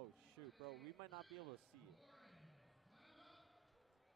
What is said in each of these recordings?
Oh, shoot, bro. We might not be able to see it. I think give.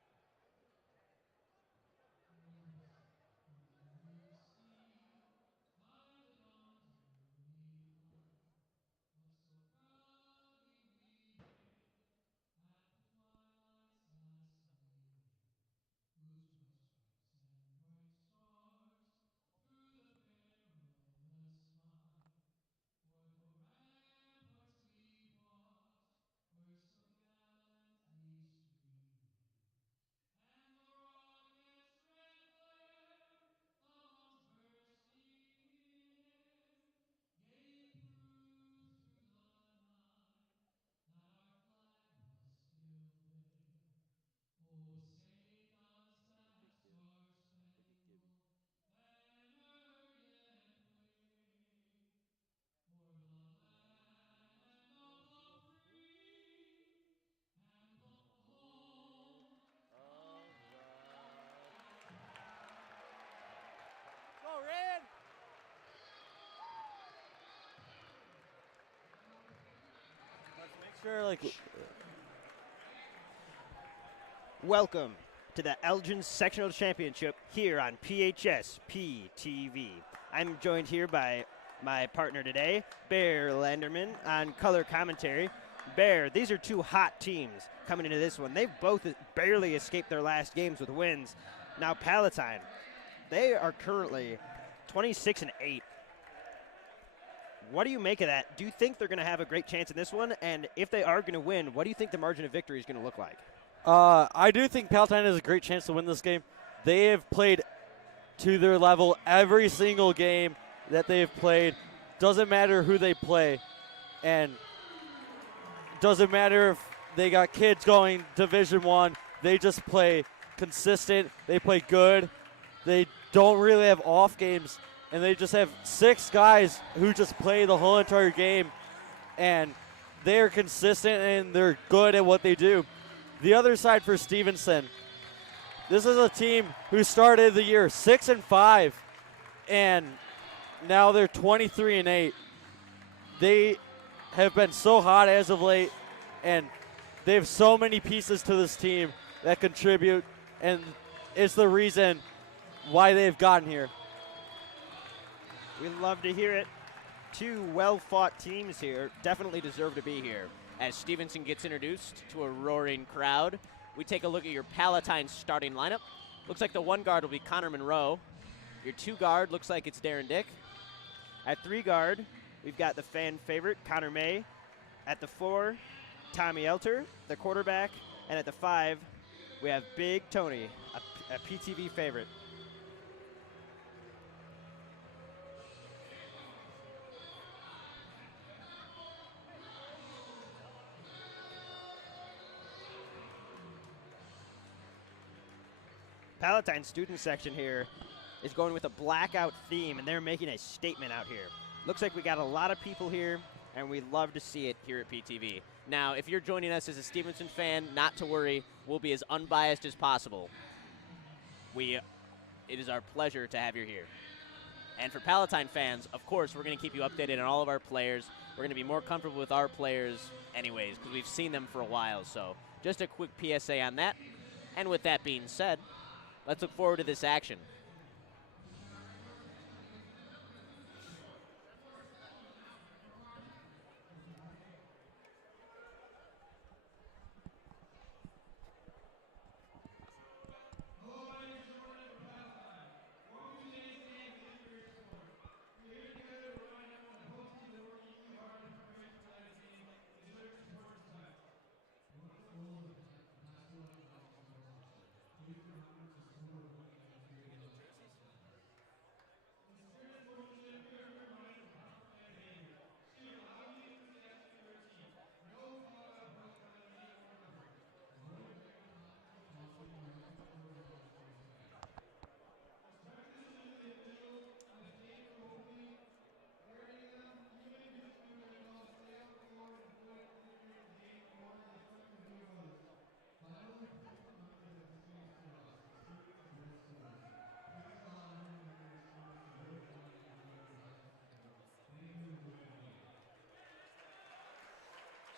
Go, Red! Let's make sure, like. Welcome to the Elgin Sectional Championship here on PHS-TV. I'm joined here by my partner today, Bear Landerman, on color commentary. Bear, these are two hot teams coming into this one. They've both barely escaped their last games with wins. Now Palatine, they are currently 26-8. What do you make of that? Do you think they're going to have a great chance in this one? And if they are going to win, what do you think the margin of victory is going to look like? I do think Palatine has a great chance to win this game. They have played to their level every single game that they've played. Doesn't matter who they play. And doesn't matter if they got kids going Division I. They just play consistent. They play good. They don't really have off games. And they just have 6 guys who just play the whole entire game. And they're consistent and they're good at what they do. The other side for Stevenson, this is a team who started the year 6-5, and now they're 23-8. They have been so hot as of late, and they have so many pieces to this team that contribute, and it's the reason why they've gotten here. We love to hear it. Two well-fought teams here definitely deserve to be here. As Stevenson gets introduced to a roaring crowd, we take a look at your Palatine starting lineup. Looks like the 1 guard will be Connor Monroe. Your 2 guard looks like it's Darren Dick. At 3 guard, we've got the fan favorite, Connor May. At the 4, Tommy Elter, the quarterback. And at the 5, we have Big Tony, a PTV favorite. Palatine student section here is going with a blackout theme, and they're making a statement out here. Looks like we got a lot of people here, and we love to see it here at PTV. Now, if you're joining us as a Stevenson fan, not to worry, we'll be as unbiased as possible. It is our pleasure to have you here. And for Palatine fans, of course, we're going to keep you updated on all of our players. We're going to be more comfortable with our players anyways, because we've seen them for a while. So just a quick PSA on that. And with that being said, let's look forward to this action.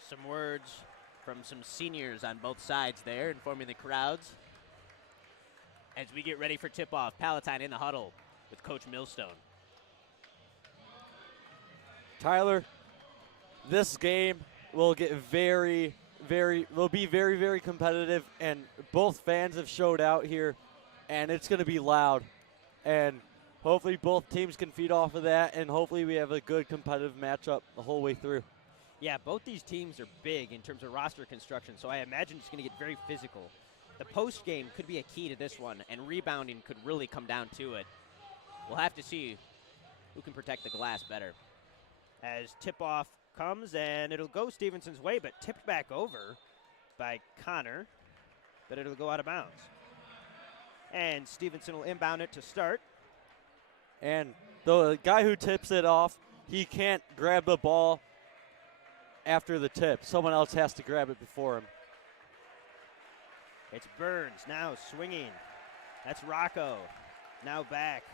Some words from some seniors on both sides there, informing the crowds. As we get ready for tip-off, Palatine in the huddle with Coach Millstone. Tyler, this game will get very, very competitive, and both fans have showed out here, and it's going to be loud. And hopefully both teams can feed off of that, and hopefully we have a good competitive matchup the whole way through. Yeah, both these teams are big in terms of roster construction, so I imagine it's going to get very physical. The post game could be a key to this one, and rebounding could really come down to it. We'll have to see who can protect the glass better. As tip-off comes, and it'll go Stevenson's way, but tipped back over by Connor, but it'll go out of bounds. And Stevenson will inbound it to start. And the guy who tips it off, he can't grab the ball after the tip. Someone else has to grab it before him. It's Burns now swinging. That's Rocco. Now back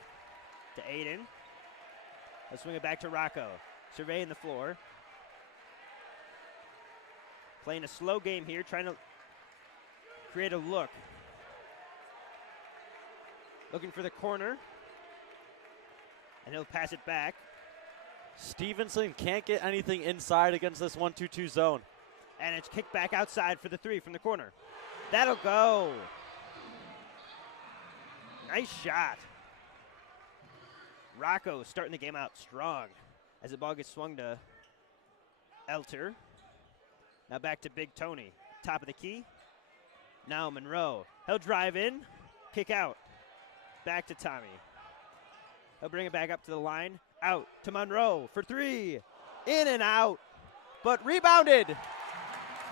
to Aiden. Let's swing it back to Rocco. Surveying the floor. Playing a slow game here, trying to create a look. Looking for the corner. And he'll pass it back. Stevenson can't get anything inside against this 1-2-2 zone. And it's kicked back outside for the three from the corner. That'll go. Nice shot. Rocco starting the game out strong as the ball gets swung to Elter. Now back to Big Tony. Top of the key. Now Monroe. He'll drive in. Kick out. Back to Tommy. He'll bring it back up to the line. Out to Monroe for three. In and out. But rebounded.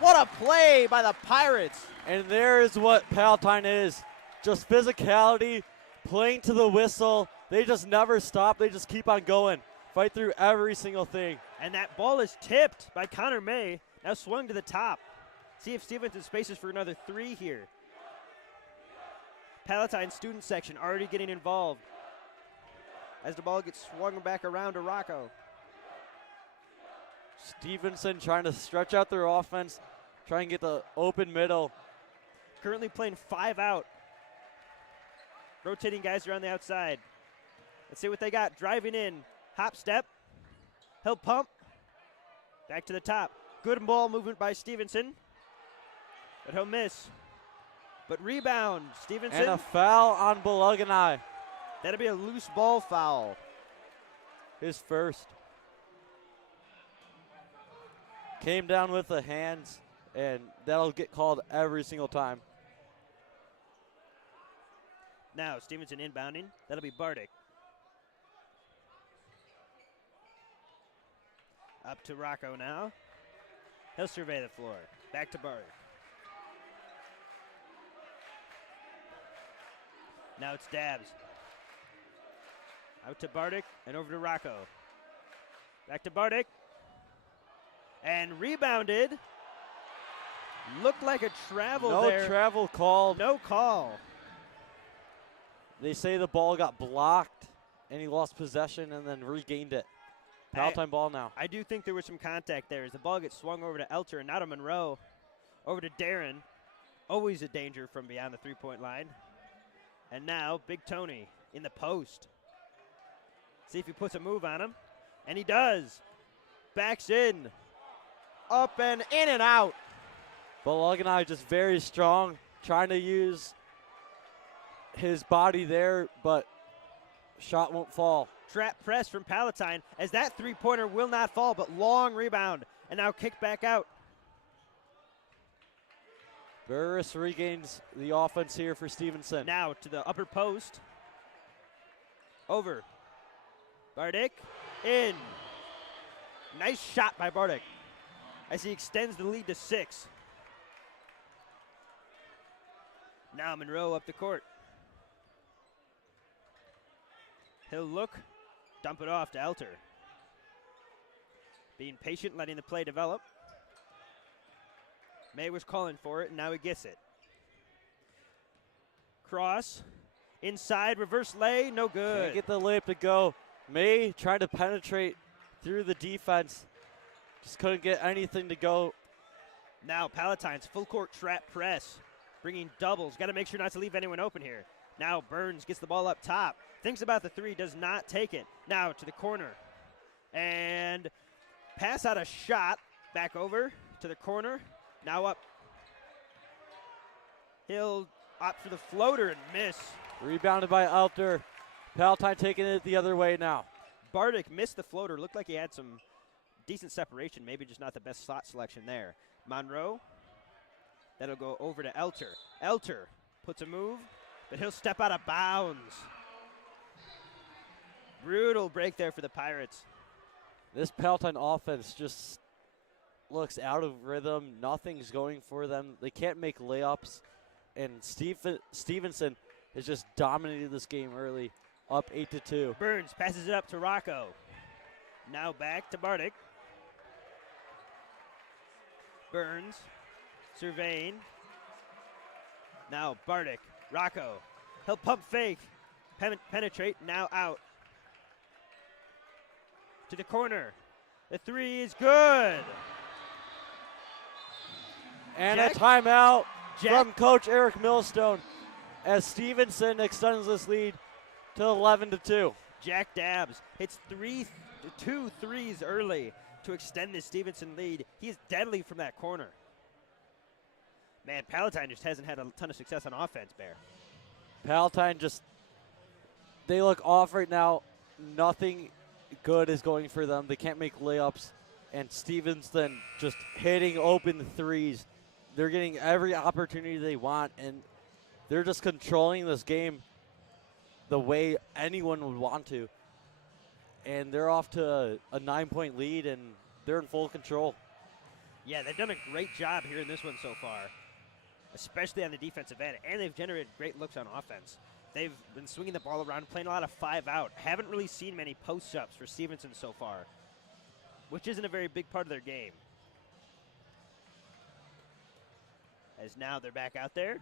What a play by the Pirates. And there is what Palatine is. Just physicality, playing to the whistle. They just never stop. They just keep on going. Fight through every single thing. And that ball is tipped by Connor May. Now swung to the top. See if Stevenson spaces for another three here. Palatine student section already getting involved as the ball gets swung back around to Rocco. Stevenson trying to stretch out their offense, try and get the open middle. Currently playing 5 out. Rotating guys around the outside. Let's see what they got. Driving in. Hop step. He'll pump. Back to the top. Good ball movement by Stevenson. But he'll miss. But rebound. Stevenson. And a foul on Bolognai. That'll be a loose ball foul. His first. Came down with the hands, and that'll get called every single time. Now Stevenson inbounding. That'll be Bardick. Up to Rocco now. He'll survey the floor. Back to Bardick. Now it's Dabbs. Out to Bardick and over to Rocco. Back to Bardick. And rebounded. Looked like a travel there. No travel called. No call. They say the ball got blocked, and he lost possession and then regained it. Palatine ball now. I do think there was some contact there as the ball gets swung over to Elter and now to Monroe. Over to Darren. Always a danger from beyond the three-point line. And now Big Tony in the post. See if he puts a move on him. And he does. Backs in. Up and in and out. Bolognai just very strong, trying to use his body there, but shot won't fall. Trap press from Palatine as that three-pointer will not fall, but long rebound. And now kicked back out. Burris regains the offense here for Stevenson. Now to the upper post. Over. Bardick in. Nice shot by Bardick as he extends the lead to 6. Now Monroe up the court. He'll look, dump it off to Elter. Being patient, letting the play develop. May was calling for it, and now he gets it. Cross, inside, reverse lay, no good. Can't get the layup to go. May tried to penetrate through the defense. Just couldn't get anything to go Now Palatine's full court trap press, bringing doubles. Got to make sure not to leave anyone open here. Now Burns gets the ball up top. Thinks about the three, does not take it. Now to the corner. And pass out a shot. Back over to the corner. Now up. He'll opt for the floater and miss. Rebounded by Alter. Palatine taking it the other way now. Bardick missed the floater. Looked like he had some decent separation. Maybe just not the best slot selection there. Monroe. That'll go over to Elter. Elter puts a move, but he'll step out of bounds. Brutal break there for the Pirates. This Palatine offense just looks out of rhythm. Nothing's going for them. They can't make layups. And Stevenson has just dominated this game early, up 8-2. Burns passes it up to Rocco. Now back to Bardick. Burns surveying. Now Bardick. Rocco. He'll pump fake. Penetrate. Now out. To the corner. The three is good. And Jack? a timeout Jack? from Coach Eric Millstone as Stevenson extends this lead to 11-2. Jack Dabbs hits two threes early to extend this Stevenson lead. He is deadly from that corner. Man, Palatine just hasn't had a ton of success on offense, Bear. Palatine they look off right now. Nothing good is going for them. They can't make layups. And Stevenson just hitting open threes. They're getting every opportunity they want, and they're just controlling this game the way anyone would want to. And they're off to a 9-point lead, and they're in full control. Yeah, they've done a great job here in this one so far, especially on the defensive end, and they've generated great looks on offense. They've been swinging the ball around, playing a lot of 5-out. Haven't really seen many post-ups for Stevenson so far, which isn't a very big part of their game. As now they're back out there.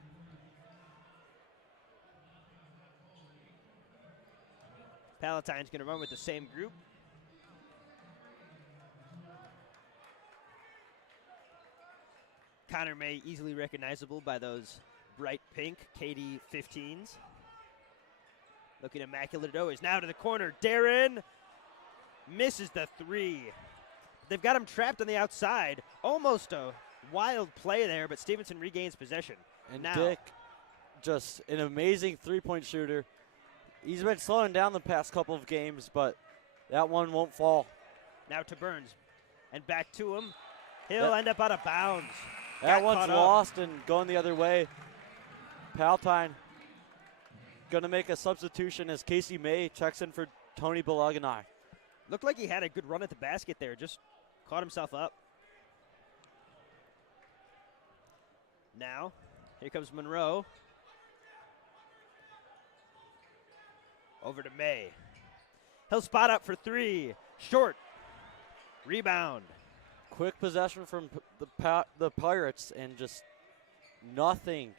Palatine's going to run with the same group. Connor May easily recognizable by those bright pink KD 15s. Looking immaculate always. Now to the corner. Darren misses the three. They've got him trapped on the outside. Almost a wild play there, but Stevenson regains possession. And now, Dick, just an amazing three-point shooter. He's been slowing down the past couple of games, but that one won't fall. Now to Burns. And back to him. He'll end up out of bounds. That Got one's caught up. lost and going the other way. Palatine going to make a substitution as Casey May checks in for Tony Balaganai. Looked like he had a good run at the basket there. Just caught himself up. Now, here comes Monroe. Over to May. He'll spot up for three. Short. Rebound. Quick possession from the Pirates, and just nothing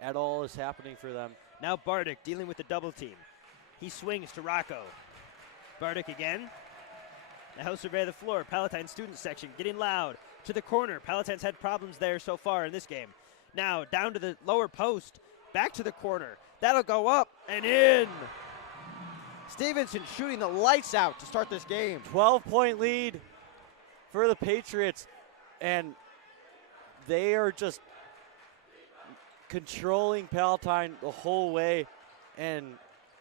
at all is happening for them. Now Bardick dealing with the double team. He swings to Rocco. Bardick again. Now he'll survey the floor. Palatine student section getting loud. To the corner. Palatine's had problems there so far in this game. Now down to the lower post. Back to the corner. That'll go up and in. Stevenson shooting the lights out to start this game. 12-point lead for the Patriots, and they are just controlling Palatine the whole way, and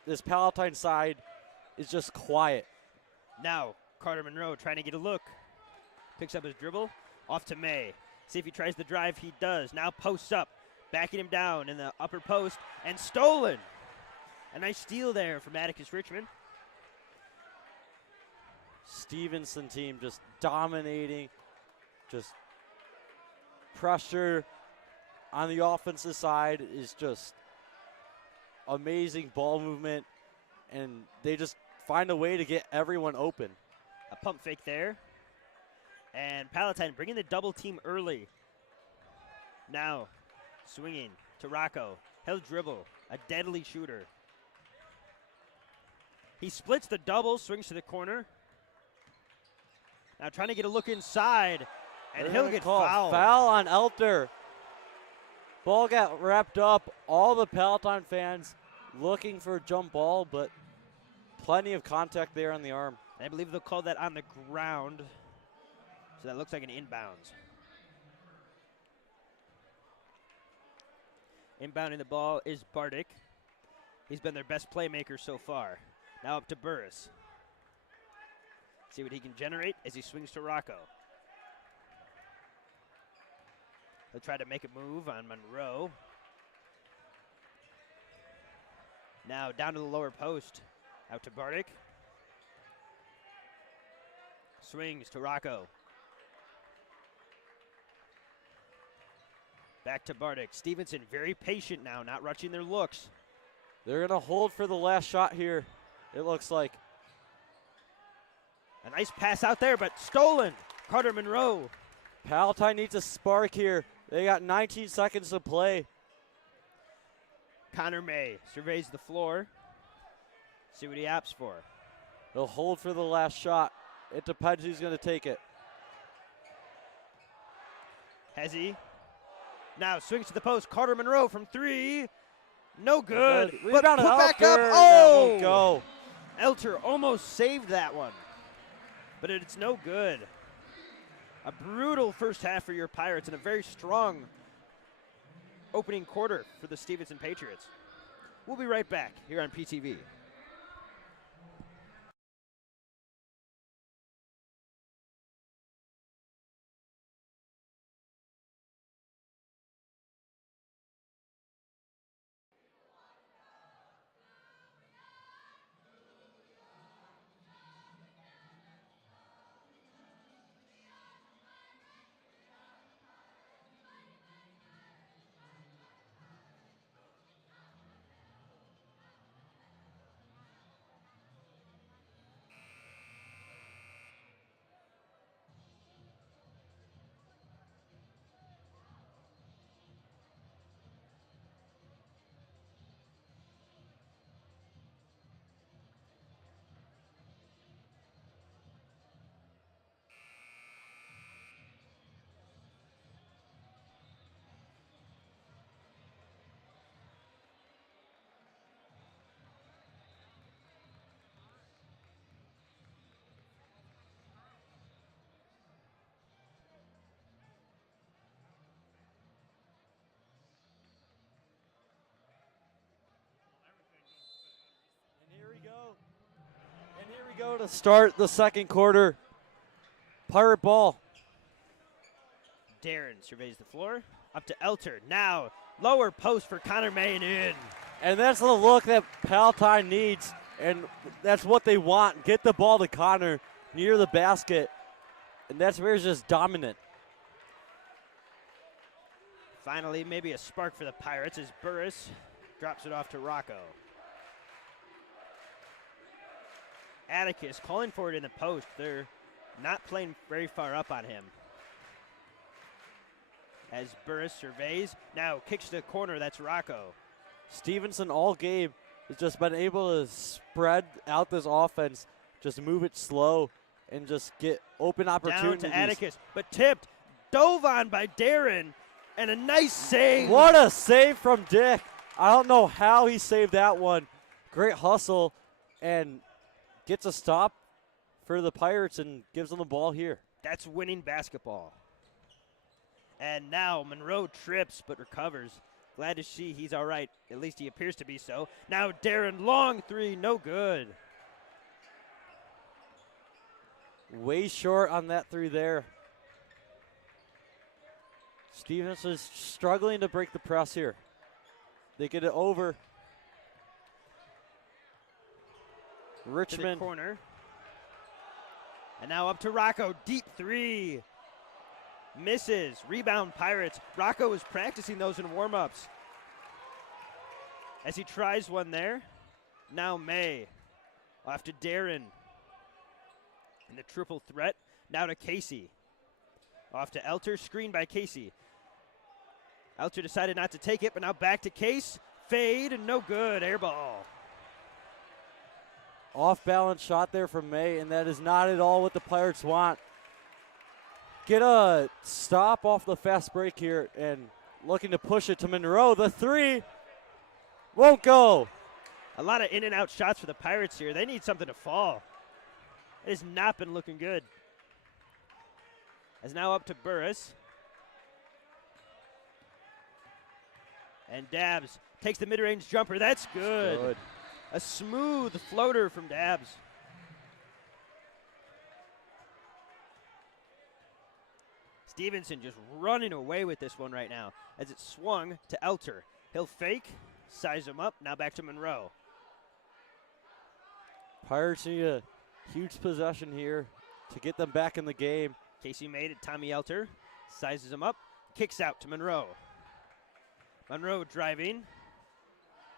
this Palatine side is just quiet. Now Carter Monroe trying to get a look. Picks up his dribble. Off to May. See if he tries the drive. He does. Now posts up. Backing him down in the upper post. And stolen. A nice steal there from Atticus Richmond. Stevenson team just dominating. Just pressure on the offensive side is just amazing ball movement. And they just find a way to get everyone open. A pump fake there. And Palatine bringing the double team early. Now swinging to Rocco. He'll dribble. A deadly shooter. He splits the double, swings to the corner. Now trying to get a look inside. And They're he'll gonna get call fouled. foul on Elter. Ball got wrapped up. All the Palatine fans looking for a jump ball, but plenty of contact there on the arm. I believe they'll call that on the ground. So that looks like an inbounds. Inbounding the ball is Bardick. He's been their best playmaker so far. Now up to Burris. See what he can generate as he swings to Rocco. They'll try to make a move on Monroe. Now down to the lower post. Out to Bardick. Swings to Rocco. Back to Bardick. Stevenson very patient now, not rushing their looks. They're going to hold for the last shot here, it looks like. A nice pass out there, but stolen. Carter Monroe. Palatine needs a spark here. They got 19 seconds to play. Connor May surveys the floor. See what he opts for. They'll hold for the last shot. It depends who's going to take it. Hezzy. Now swings to the post. Carter Monroe from three. No good. But Rebound put back Elter, up. and that Oh! won't go. Elter almost saved that one. But it's no good. A brutal first half for your Pirates and a very strong opening quarter for the Stevenson Patriots. We'll be right back here on PTV. And here we go to start the second quarter. Pirate ball. Darren surveys the floor. Up to Elter. Now lower post for Connor May and in. And that's the look that Palatine needs, and that's what they want. Get the ball to Connor near the basket, and that's where he's just dominant. Finally, maybe a spark for the Pirates as Burris drops it off to Rocco. Atticus calling for it in the post. They're not playing very far up on him. As Burris surveys, now kicks to the corner, that's Rocco. Stevenson all game has just been able to spread out this offense, just move it slow, and just get open opportunities. Down to Atticus, but tipped, dove on by Darren, and a nice save. What a save from Dick. I don't know how he saved that one. Great hustle, and gets a stop for the Pirates and gives them the ball here. That's winning basketball. And now Monroe trips but recovers. Glad to see he's all right. At least he appears to be so. Now Darren, long three, no good. Way short on that three there. Stevens is struggling to break the press here. They get it over. To the Richmond. corner. And now up to Rocco, deep three. Misses, rebound Pirates. Rocco was practicing those in warm-ups. As he tries one there. Now May, off to Darren. And the triple threat, now to Casey. Off to Elter, screened by Casey. Elter decided not to take it, but now back to Case. Fade, and no good, air ball. Off balance shot there from May, and that is not at all what the Pirates want. get a stop off the fast break here and looking to push it to Monroe. The three won't go. A lot of in and out shots for the Pirates here. They need something to fall. It has not been looking good. As now up to Burris. And Dabbs takes the mid-range jumper. That's good. A smooth floater from Dabbs. Stevenson just running away with this one right now as it swung to Elter. He'll fake, size him up, now back to Monroe. Pirates need a huge possession here to get them back in the game. Casey made it, Tommy Elter sizes him up, kicks out to Monroe. Monroe driving,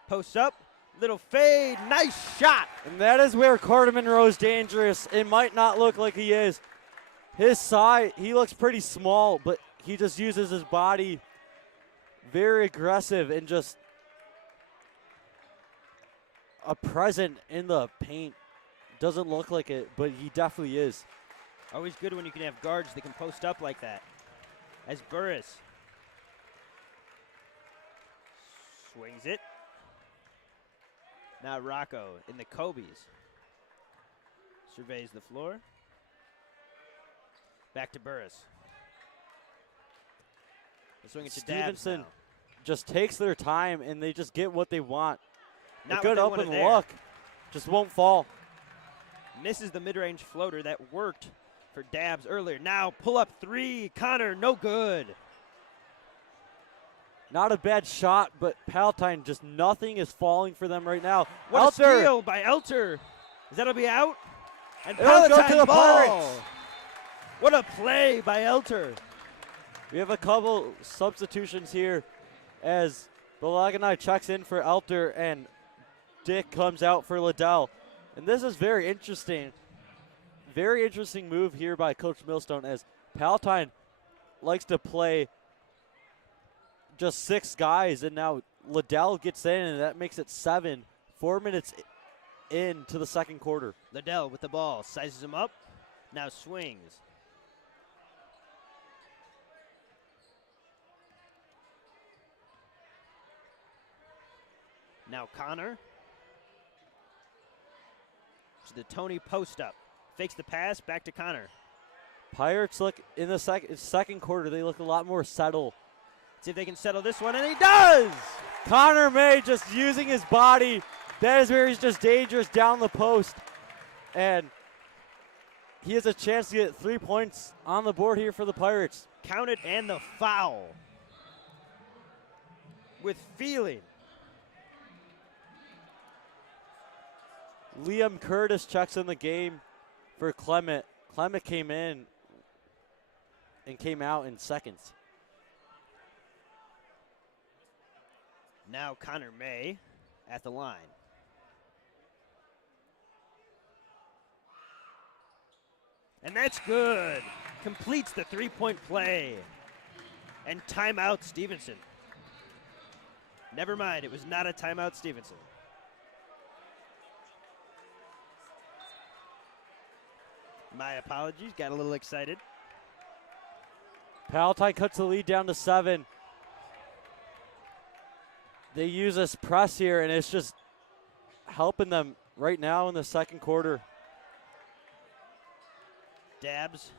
posts up, little fade, nice shot. And that is where Carter Monroe is dangerous. It might not look like he is. His side, he looks pretty small, but he just uses his body very aggressive and just a present in the paint. Doesn't look like it, but he definitely is. Always good when you can have guards that can post up like that. As Burris swings it. Now Rocco in the Kobe's. Surveys the floor. Back to Burris. They're swinging to Dabbs Stevenson now. just takes their time and they just get what they want. Not a good what they open wanted there. look. Just won't fall. Misses the mid-range floater that worked for Dabbs earlier. Now pull up three. Connor, no good. Not a bad shot, but Palatine, just nothing is falling for them right now. What Elter. a steal by Elter. Is that'll be out? And It'll go Palatine to the ball. Pirates. What a play by Elter. We have a couple substitutions here as Balaganai checks in for Elter and Dick comes out for Liddell. And this is very interesting. Very interesting move here by Coach Millstone as Palatine likes to play just 6 guys, and now Liddell gets in, and that makes it 7. 4 minutes into the second quarter. Liddell with the ball, sizes him up, now swings. Now Connor to the Tony post up. Fakes the pass, back to Connor. Pirates look in the second quarter, they look a lot more settled. See if they can settle this one, and he does! Connor May just using his body. That is where he's just dangerous down the post. And he has a chance to get 3 points on the board here for the Pirates. Counted and the foul. With feeling. Liam Curtis checks in the game for Clement. Clement came in and came out in seconds. Now Connor May at the line. And that's good. Completes the three-point play. And timeout Stevenson. Never mind, it was not a timeout Stevenson. My apologies, got a little excited. Palatine cuts the lead down to 7. They use this press here, and it's just helping them right now in the second quarter. Dabbs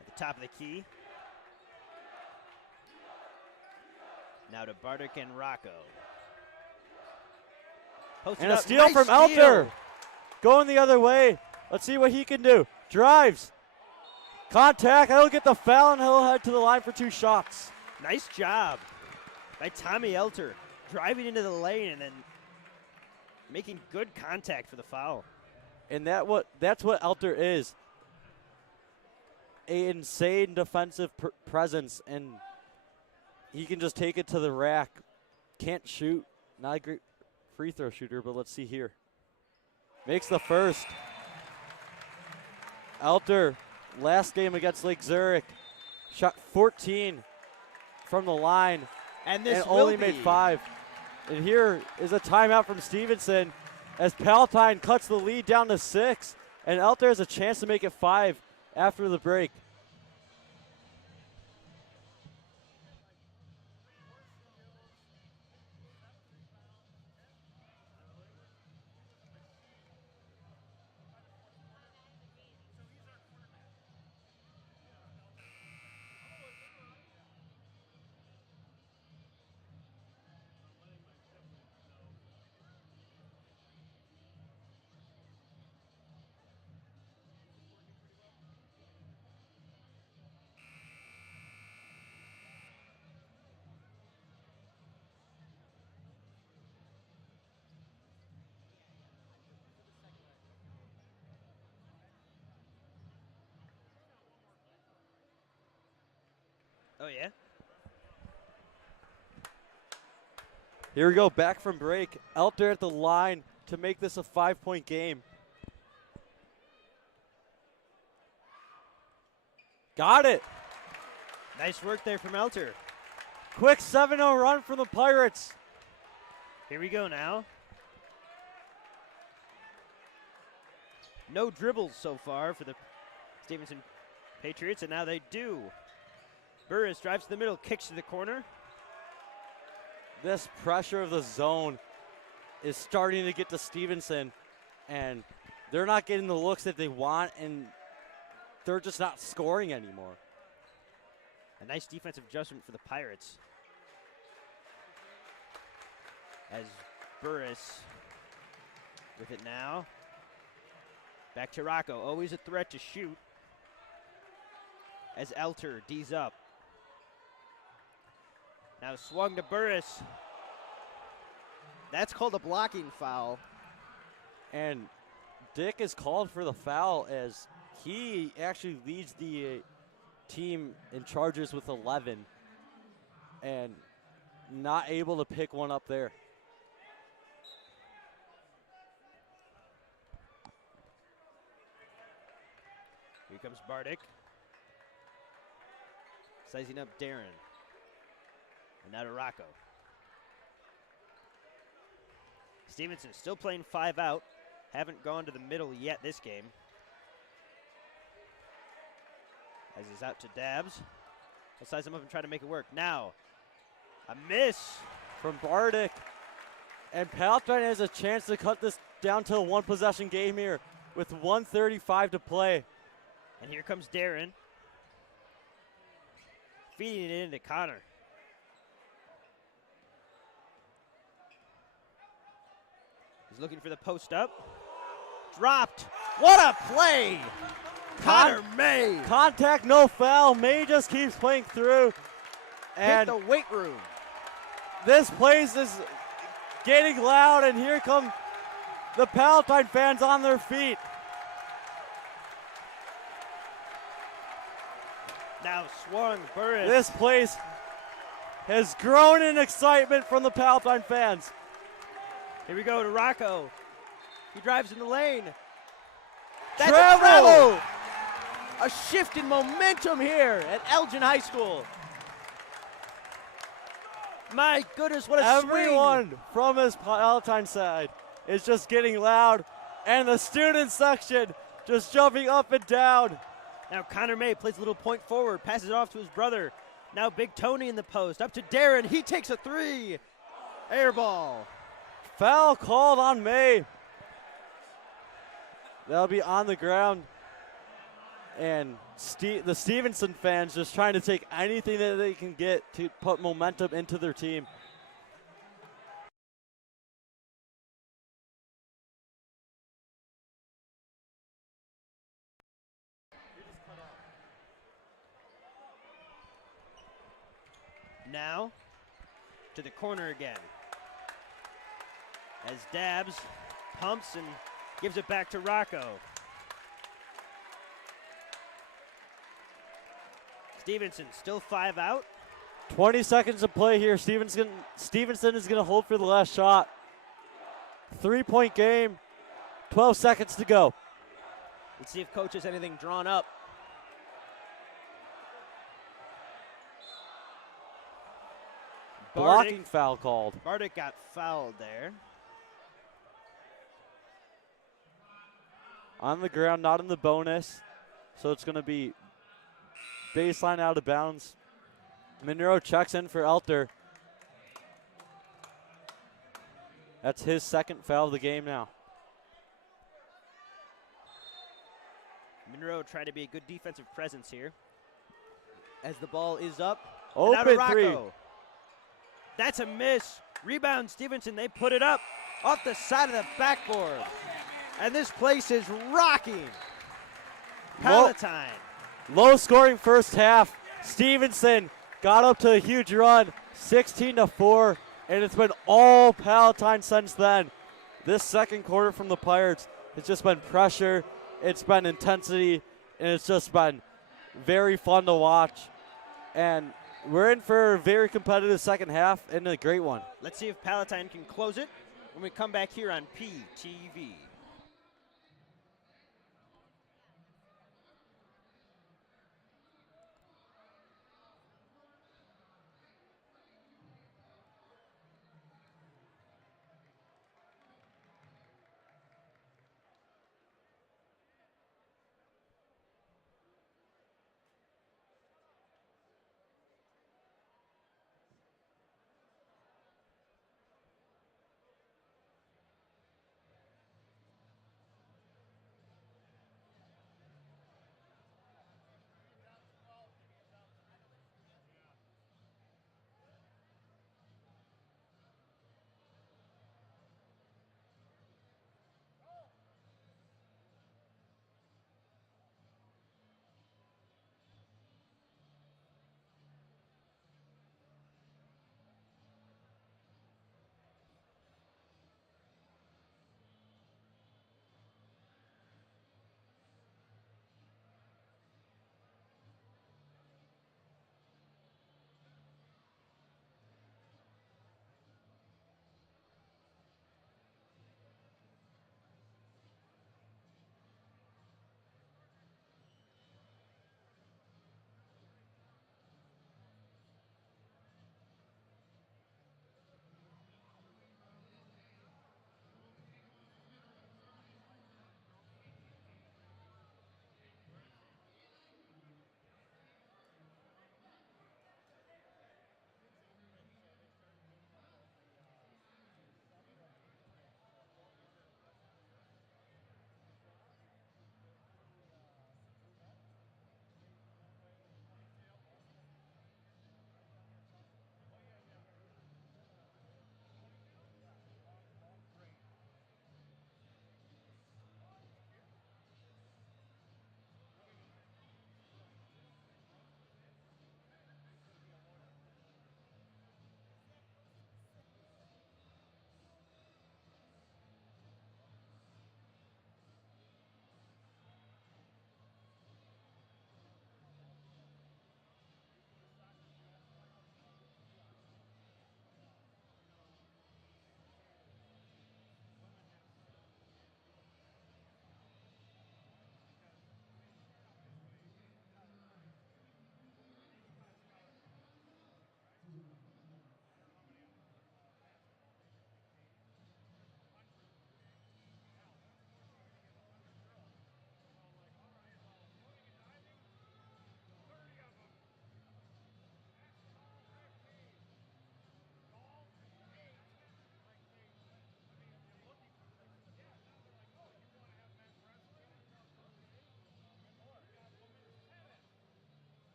at the top of the key. Now to Bartek and Rocco. Posted And a up, steal nice from steal. Elter. Going the other way. Let's see what he can do. Drives. Contact. He'll get the foul, and he'll head to the line for 2 shots. Nice job by Tommy Elter, driving into the lane and then making good contact for the foul. And that's what Elter is. An insane defensive presence, and he can just take it to the rack. Can't shoot. Not a great free throw shooter, but let's see here. Makes the first. Elter, last game against Lake Zurich, shot 14 from the line And this and will only be made 5. And here is a timeout from Stevenson as Palatine cuts the lead down to 6, and Elter has a chance to make it 5 after the break. Oh, yeah? Here we go, back from break. Elter at the line to make this a 5-point game. Got it. Nice work there from Elter. Quick 7-0 run from the Pirates. Here we go now. No dribbles so far for the Stevenson Patriots, and now they do. Burris drives to the middle, kicks to the corner. This pressure of the zone is starting to get to Stevenson, and they're not getting the looks that they want, and they're just not scoring anymore. A nice defensive adjustment for the Pirates. As Burris with it now. Back to Rocco, always a threat to shoot. As Elter D's up. Now swung to Burris. That's called a blocking foul. And Dick is called for the foul as he actually leads the team in charges with 11 and not able to pick one up there. Here comes Bardick. Sizing up Darren. And now to Rocco. Stevenson still playing 5 out. Haven't gone to the middle yet this game. As he's out to Dabbs. He'll size him up and try to make it work. Now, a miss. From Bardick. And Palatine has a chance to cut this down to a one-possession game here with 1:35 to play. And here comes Darren. Feeding it into Connor. He's looking for the post up. Dropped. What a play! Connor May. Contact, no foul. May just keeps playing through. Hit And the weight room. this place is getting loud, and here come the Palatine fans on their feet. Now swung Burris. This place has grown in excitement from the Palatine fans. Here we go to Rocco. He drives in the lane. That's Travel. a travel. A shift in momentum here at Elgin High School. My goodness, what a Everyone swing. from his Palatine side is just getting loud, and the student section just jumping up and down. Now Connor May plays a little point forward, passes it off to his brother. Now Big Tony in the post, up to Darren. He takes a 3. Air ball. Foul called on May. That'll be on the ground. And the Stevenson fans just trying to take anything that they can get to put momentum into their team. Now to the corner again. As Dabbs pumps and gives it back to Rocco. Stevenson still 5 out. 20 seconds to play here. Stevenson is going to hold for the last shot. 3-point game. 12 seconds to go. Let's see if coach has anything drawn up. Blocking foul called. Bardick got fouled there. On the ground, not in the bonus. So it's going to be baseline out of bounds. Monroe checks in for Elter. That's his second foul of the game now. Monroe trying to be a good defensive presence here. As the ball is up. And now to Open three. Rocco. That's a miss. Rebound Stevenson. They put it up off the side of the backboard. And this place is rocking. Palatine. Low scoring first half. Stevenson got up to a huge run, 16-4, and it's been all Palatine since then. This second quarter from the Pirates, it's just been pressure, it's been intensity, and it's just been very fun to watch. And we're in for a very competitive second half and a great one. Let's see if Palatine can close it when we come back here on PTV.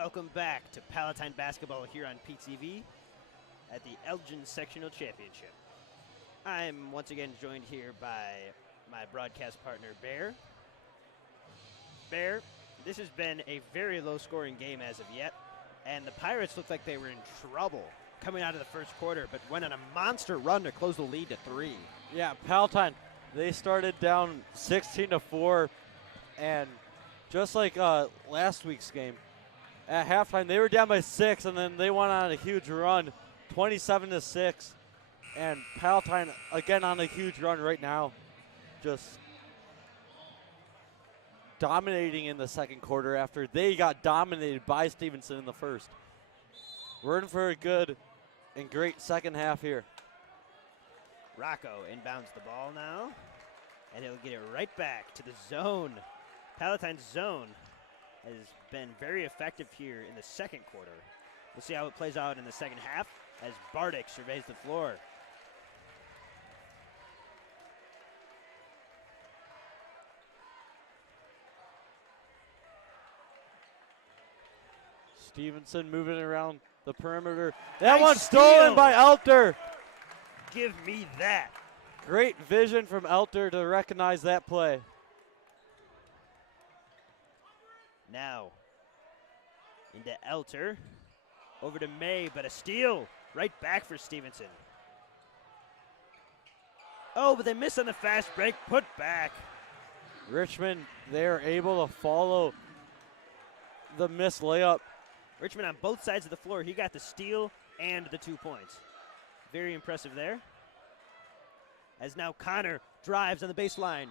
Welcome back to Palatine Basketball here on PTV at the Elgin Sectional Championship. I'm once again joined here by my broadcast partner, Bear. Bear, this has been a very low-scoring game as of yet, and the Pirates looked like they were in trouble coming out of the first quarter, but went on a monster run to close the lead to 3. Yeah, Palatine, they started down 16-4, and just like last week's game, at halftime they were down by 6, and then they went on a huge run, 27-6, and Palatine again on a huge run right now, just dominating in the second quarter after they got dominated by Stevenson in the first. We're in for a good and great second half here. Rocco inbounds the ball now, and he'll get it right back to the zone. Palatine's zone has been very effective here in the second quarter. We'll see how it plays out in the second half as Bardick surveys the floor. Stevenson moving around the perimeter. That Nice one's steal. stolen by Elter. Give me that. Great vision from Elter to recognize that play. Now into Elter. Over to May, but a steal. Right back for Stevenson. Oh, but they miss on the fast break. Put back. Richmond, they're able to follow the missed layup. Richmond on both sides of the floor. He got the steal and the 2 points. Very impressive there. As now Connor drives on the baseline.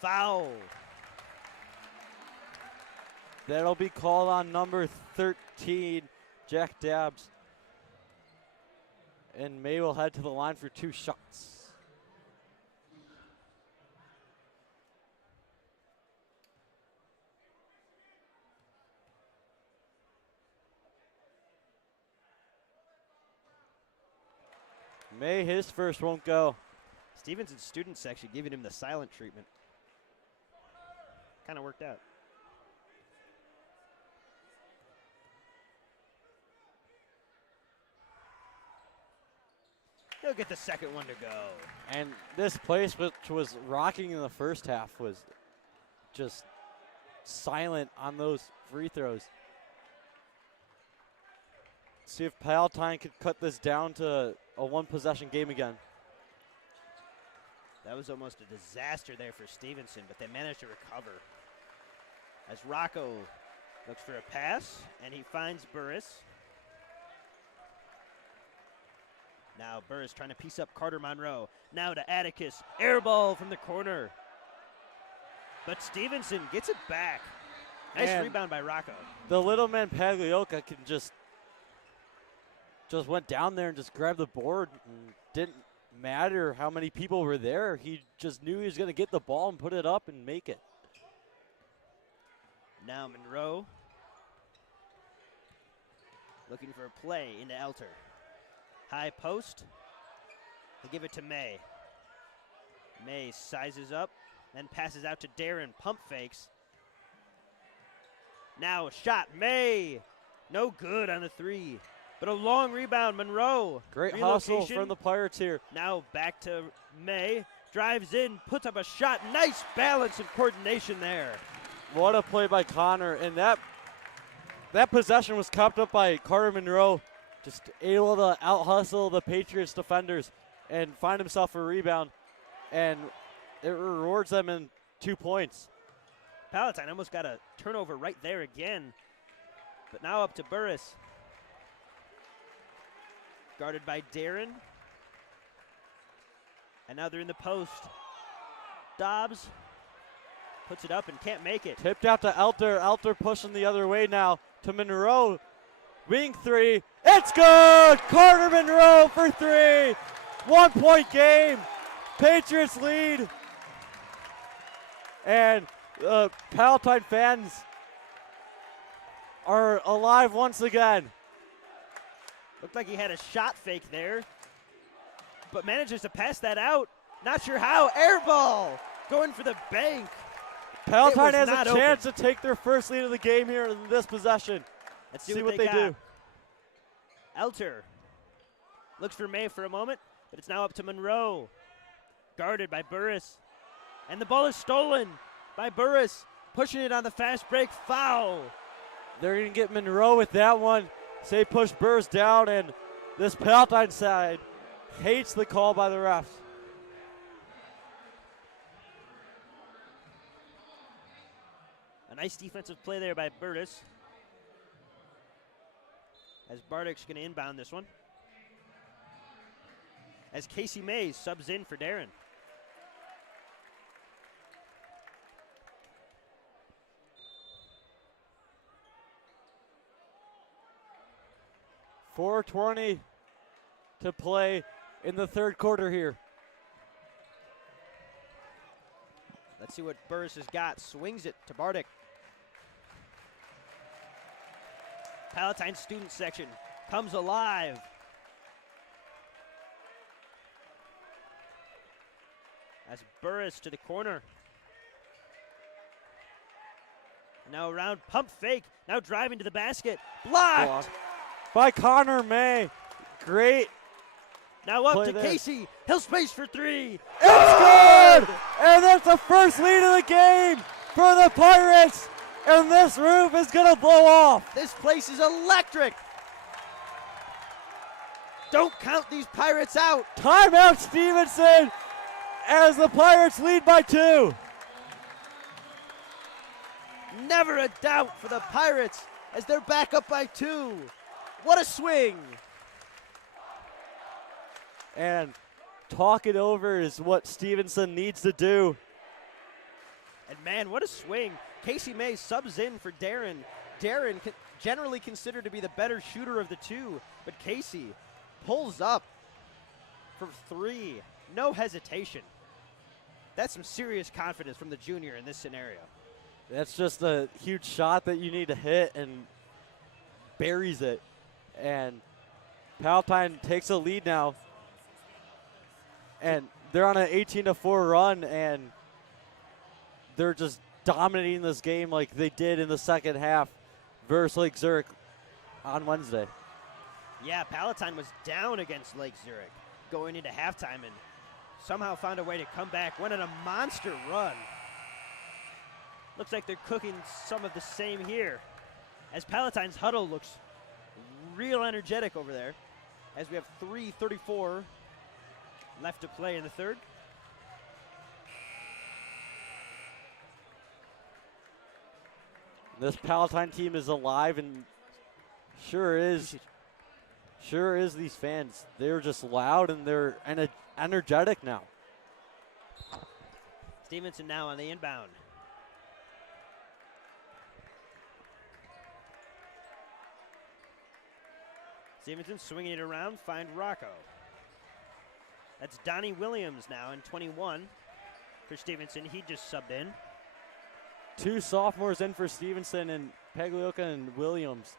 Foul. That'll be called on number 13, Jack Dabbs. And May will head to the line for 2 shots. May, his first won't go. Stevenson's student section giving him the silent treatment. Kind of worked out. He'll get the second one to go. And this place, which was rocking in the first half, was just silent on those free throws. See if Palatine could cut this down to a one-possession game again. That was almost a disaster there for Stevenson, but they managed to recover. As Rocco looks for a pass, and he finds Burris. Now Burris trying to piece up Carter Monroe. Now to Atticus. Air ball from the corner. But Stevenson gets it back. Nice And rebound by Rocco. the little man Pagliocca can just went down there and just grabbed the board. And didn't matter how many people were there. He just knew he was going to get the ball and put it up and make it. Now Monroe looking for a play into Elter. High post. They give it to May. May sizes up, then passes out to Darren. Pump fakes. Now a shot. May. No good on the 3. But a long rebound. Monroe. Great Relocation. hustle from the Pirates here. Now back to May. Drives in. Puts up a shot. Nice balance and coordination there. What a play by Connor. And that possession was copped up by Carter Monroe. Just able to out-hustle the Patriots defenders and find himself a rebound. And it rewards them in 2 points. Palatine almost got a turnover right there again. But now up to Burris. Guarded by Darren. And now they're in the post. Dobbs puts it up and can't make it. Tipped out to Elter. Elter pushing the other way now to Monroe. Wing 3. It's good! Carter Monroe for 3. 1 point game. Patriots lead. And Palatine fans are alive once again. Looked like he had a shot fake there, but manages to pass that out. Not sure how. Air ball going for the bank. Palatine has a not chance to take their first lead of the game here in this possession. Let's see what they got. do. Elter looks for May for a moment, but it's now up to Monroe. Guarded by Burris. And the ball is stolen by Burris. Pushing it on the fast break. Foul. They're going to get Monroe with that one. Say push Burris down, and this Palatine side hates the call by the refs. A nice defensive play there by Burris. As Bardick's going to inbound this one. As Casey Mays subs in for Darren. .420 to play in the third quarter here. Let's see what Burris has got. Swings it to Bardick. Palatine student section comes alive. As Burris to the corner. Now around, pump fake. Now driving to the basket. Blocked. By Connor May. Great. Now up play to there. Casey. He'll space for three. It's good! And that's the first lead of the game for the Pirates. And this roof is going to blow off. This place is electric. Don't count these Pirates out. Timeout Stevenson as the Pirates lead by 2. Never a doubt for the Pirates as they're back up by 2. What a swing. And talk it over is what Stevenson needs to do. And man, what a swing. Casey May subs in for Darren. Darren generally considered to be the better shooter of the two, but Casey pulls up for 3. No hesitation. That's some serious confidence from the junior in this scenario. That's just a huge shot that you need to hit and buries it. And Palatine takes a lead now. And they're on an 18-4 run, and they're just dominating this game like they did in the second half versus Lake Zurich on Wednesday. Yeah, Palatine was down against Lake Zurich going into halftime and somehow found a way to come back, went on a monster run. Looks like they're cooking some of the same here as Palatine's huddle looks real energetic over there as we have 3:34 left to play in the third. This Palatine team is alive and sure is these fans. They're just loud and they're energetic now. Stevenson now on the inbound. Stevenson swinging it around, find Rocco. That's Donnie Williams now in 21 for Stevenson. He just subbed in. 2 sophomores in for Stevenson and Paglioka and Williams.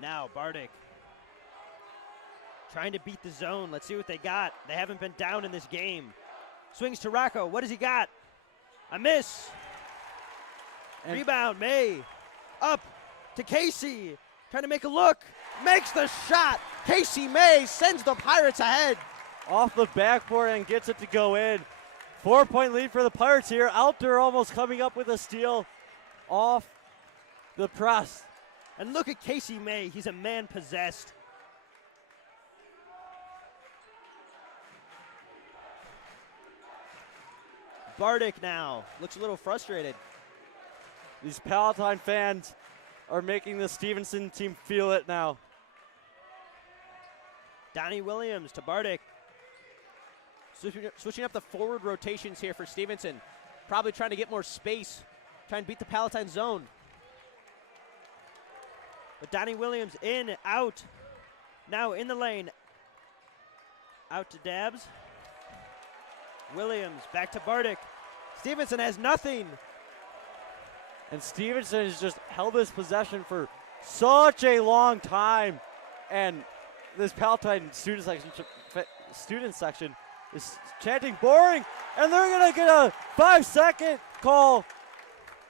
Now Bardick trying to beat the zone. Let's see what they got. They haven't been down in this game. Swings to Rocco. What does he got? A miss. And rebound, May. Up to Casey. Trying to make a look. Makes the shot. Casey May sends the Pirates ahead. off the backboard and gets it to go in. 4-point lead for the Pirates here. Alter almost coming up with a steal off the press. And look at Casey May. He's a man possessed. Bardick now looks a little frustrated. These Palatine fans are making the Stevenson team feel it now. Donnie Williams to Bardick. Switching up the forward rotations here for Stevenson. Probably trying to get more space, trying to beat the Palatine zone. But Donnie Williams in, out. Now in the lane. Out to Dabbs. Williams back to Bardick. Stevenson has nothing. And Stevenson has just held this possession for such a long time. And this Palatine student section is chanting boring. And they're going to get a 5-second call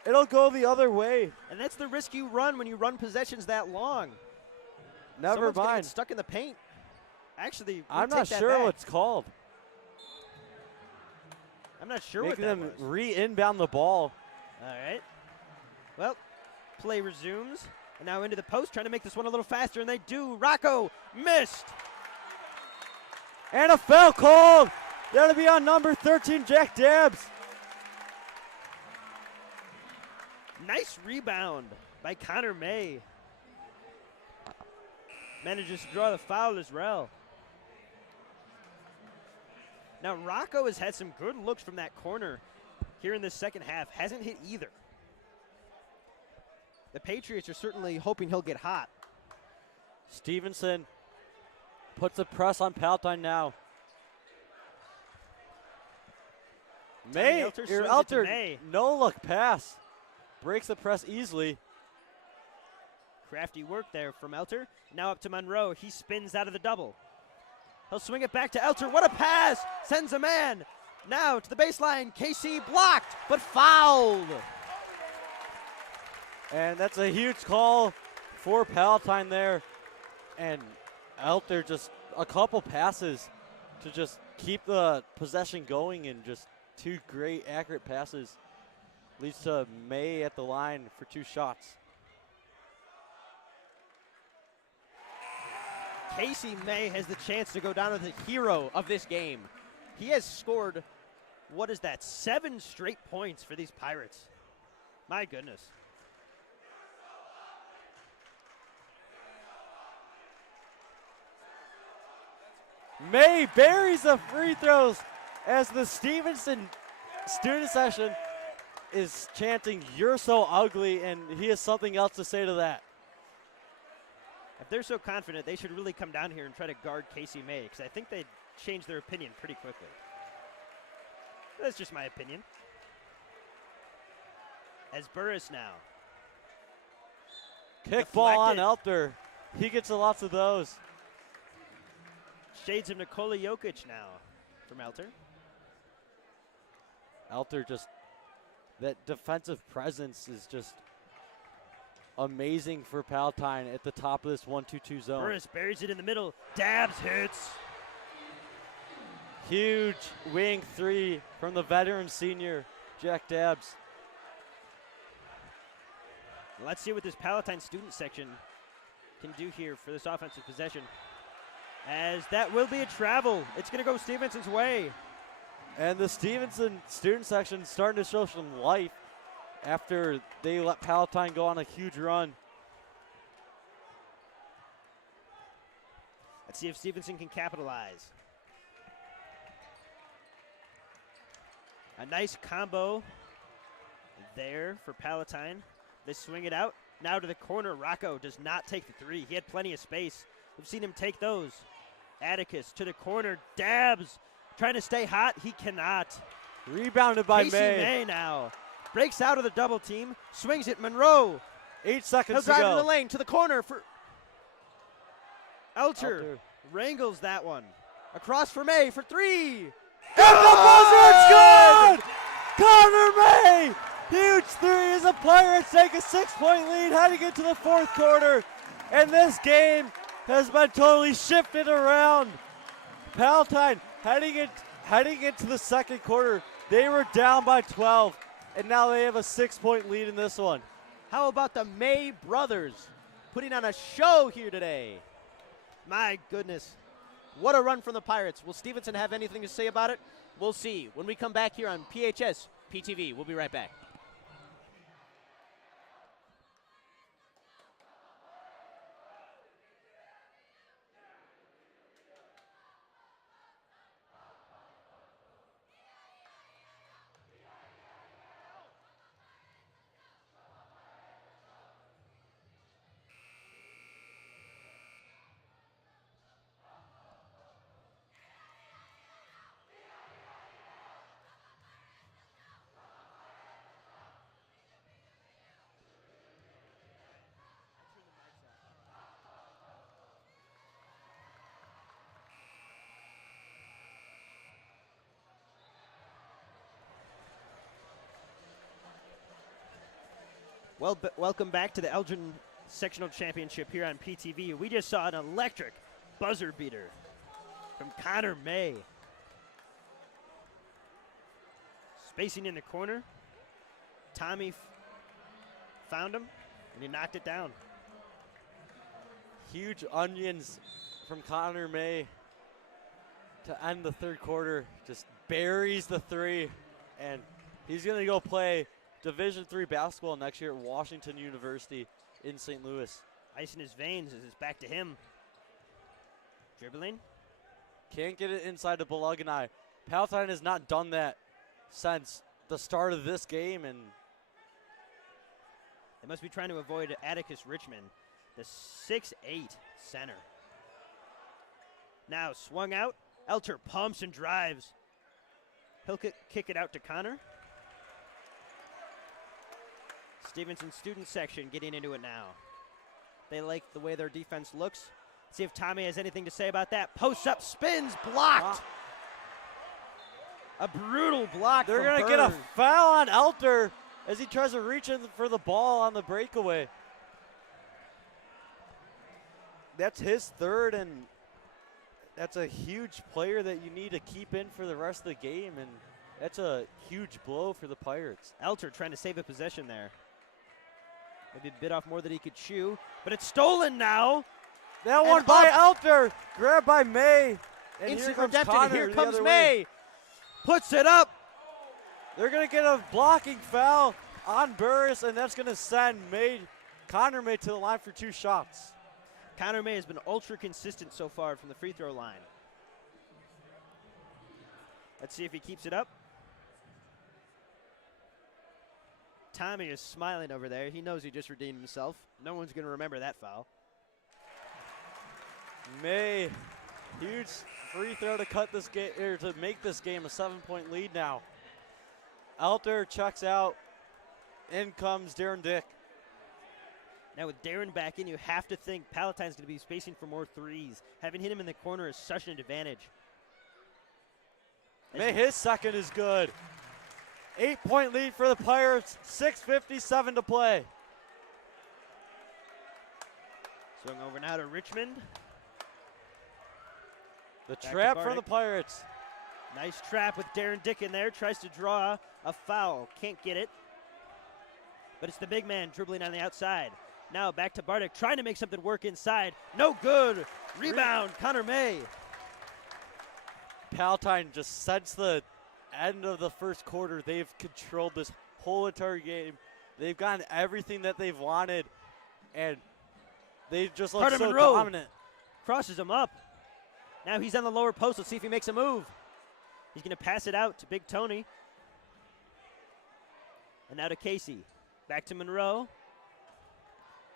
It'll go the other way. And that's the risk you run when you run possessions that long. Never Someone's gonna mind. get stuck in the paint. Actually, I'm we not take that sure back. what's called. I'm not sure Making what that them was. re-inbound the ball. All right. Well, play resumes. And now into the post, trying to make this one a little faster, and they do. Rocco missed. And a foul called. That'll be on number 13, Jack Dabbs. Nice rebound by Connor May. Manages to draw the foul as well. Now Rocco has had some good looks from that corner here in the second half. Hasn't hit either. The Patriots are certainly hoping he'll get hot. Stevenson puts a press on Palatine now. May, Elter or swings it to Elter, May. no look pass. Breaks the press easily. Crafty work there from Elter. Now up to Monroe. He spins out of the double. He'll swing it back to Elter. What a pass! Sends a man. Now to the baseline. KC blocked, but fouled. And that's a huge call for Palatine there. And Elter just a couple passes to just keep the possession going, and just two great accurate passes leads to May at the line for two shots. Casey May has the chance to go down as the hero of this game. He has scored, what is that, 7 straight points for these Pirates. My goodness. May buries the free throws as the Stevenson student session is chanting, "You're so ugly," and he has something else to say to that. If they're so confident, they should really come down here and try to guard Casey May, because I think they'd change their opinion pretty quickly. That's just my opinion. As Burris now. Kick ball on Deflected. Elter. He gets lots of those. Shades of Nikola Jokic now from Elter. Elter just, that defensive presence is just amazing for Palatine at the top of this 1-2-2 zone. Burris buries it in the middle. Dabs hits. Huge wing three from the veteran senior, Jack Dabbs. Let's see what this Palatine student section can do here for this offensive possession. As that will be a travel. It's going to go Stevenson's way. And the Stevenson student section starting to show some life after they let Palatine go on a huge run. Let's see if Stevenson can capitalize. A nice combo there for Palatine. They swing it out. Now to the corner. Rocco does not take the three. He had plenty of space. We've seen him take those. Atticus to the corner. Dabs trying to stay hot. He cannot. Rebounded by Casey May. May now. Breaks out of the double team. Swings it. Monroe. 8 seconds He'll to drive go. in the lane to the corner for Elter. Elter. Wrangles that one. Across for May for three. And the buzzer, it's good! Connor May! Huge three as the Pirates take a 6-point lead heading into the fourth quarter. And this game has been totally shifted around. Palatine heading into the second quarter, they were down by 12, and now they have a 6-point lead in this one. How about the May brothers putting on a show here today? My goodness. What a run from the Pirates. Will Stevenson have anything to say about it? We'll see when we come back here on PHS PTV. We'll be right back. Welcome back to the Elgin Sectional Championship here on PTV. We just saw an electric buzzer beater from Connor May. Spacing in the corner. Tommy found him, and he knocked it down. Huge onions from Connor May to end the third quarter. Just buries the three, and he's going to go play Division III basketball next year at Washington University in St. Louis. Ice in his veins as it's back to him. Dribbling. Can't get it inside to Bolognai. Palatine has not done that since the start of this game, and they must be trying to avoid Atticus Richmond, the 6'8" center. Now swung out. Elter pumps and drives. He'll kick it out to Connor. Stevenson student section getting into it now. They like the way their defense looks. See if Tommy has anything to say about that. Posts up, spins, blocked. A brutal block. They're going to get a foul on Elter as he tries to reach in for the ball on the breakaway. That's his third, and that's a huge player that you need to keep in for the rest of the game, and that's a huge blow for the Pirates. Elter trying to save a possession there. Maybe bit off more than he could chew, but it's stolen now. That one by Elter, grabbed by May. And instant here comes redemption, Connor here the comes other May. way. Puts it up. They're going to get a blocking foul on Burris, and that's going to send Connor May to the line for 2 shots. Connor May has been ultra consistent so far from the free throw line. Let's see if he keeps it up. Tommy is smiling over there. He knows he just redeemed himself. No one's going to remember that foul. May, huge free throw to cut this game, or to make this game a 7-point lead now. Elter checks out. In comes Darren Dick. Now with Darren back in, you have to think Palatine's going to be spacing for more threes. Having hit him in the corner is such an advantage. May, his second is good. 8-point lead for the Pirates, 6:57 to play. Swung over now to Richmond. The Back trap from the Pirates. Nice trap with Darren Dick in there. Tries to draw a foul. Can't get it. But it's the big man dribbling on the outside. Now back to Bartek, trying to make something work inside. No good. Rebound, Connor May. Palatine just since the end of the first quarter, they've controlled this whole entire game. They've gotten everything that they've wanted, and they just look so dominant. Crosses him up. Now he's on the lower post. Let's see if he makes a move. He's going to pass it out to Big Tony. And now to Casey. Back to Monroe.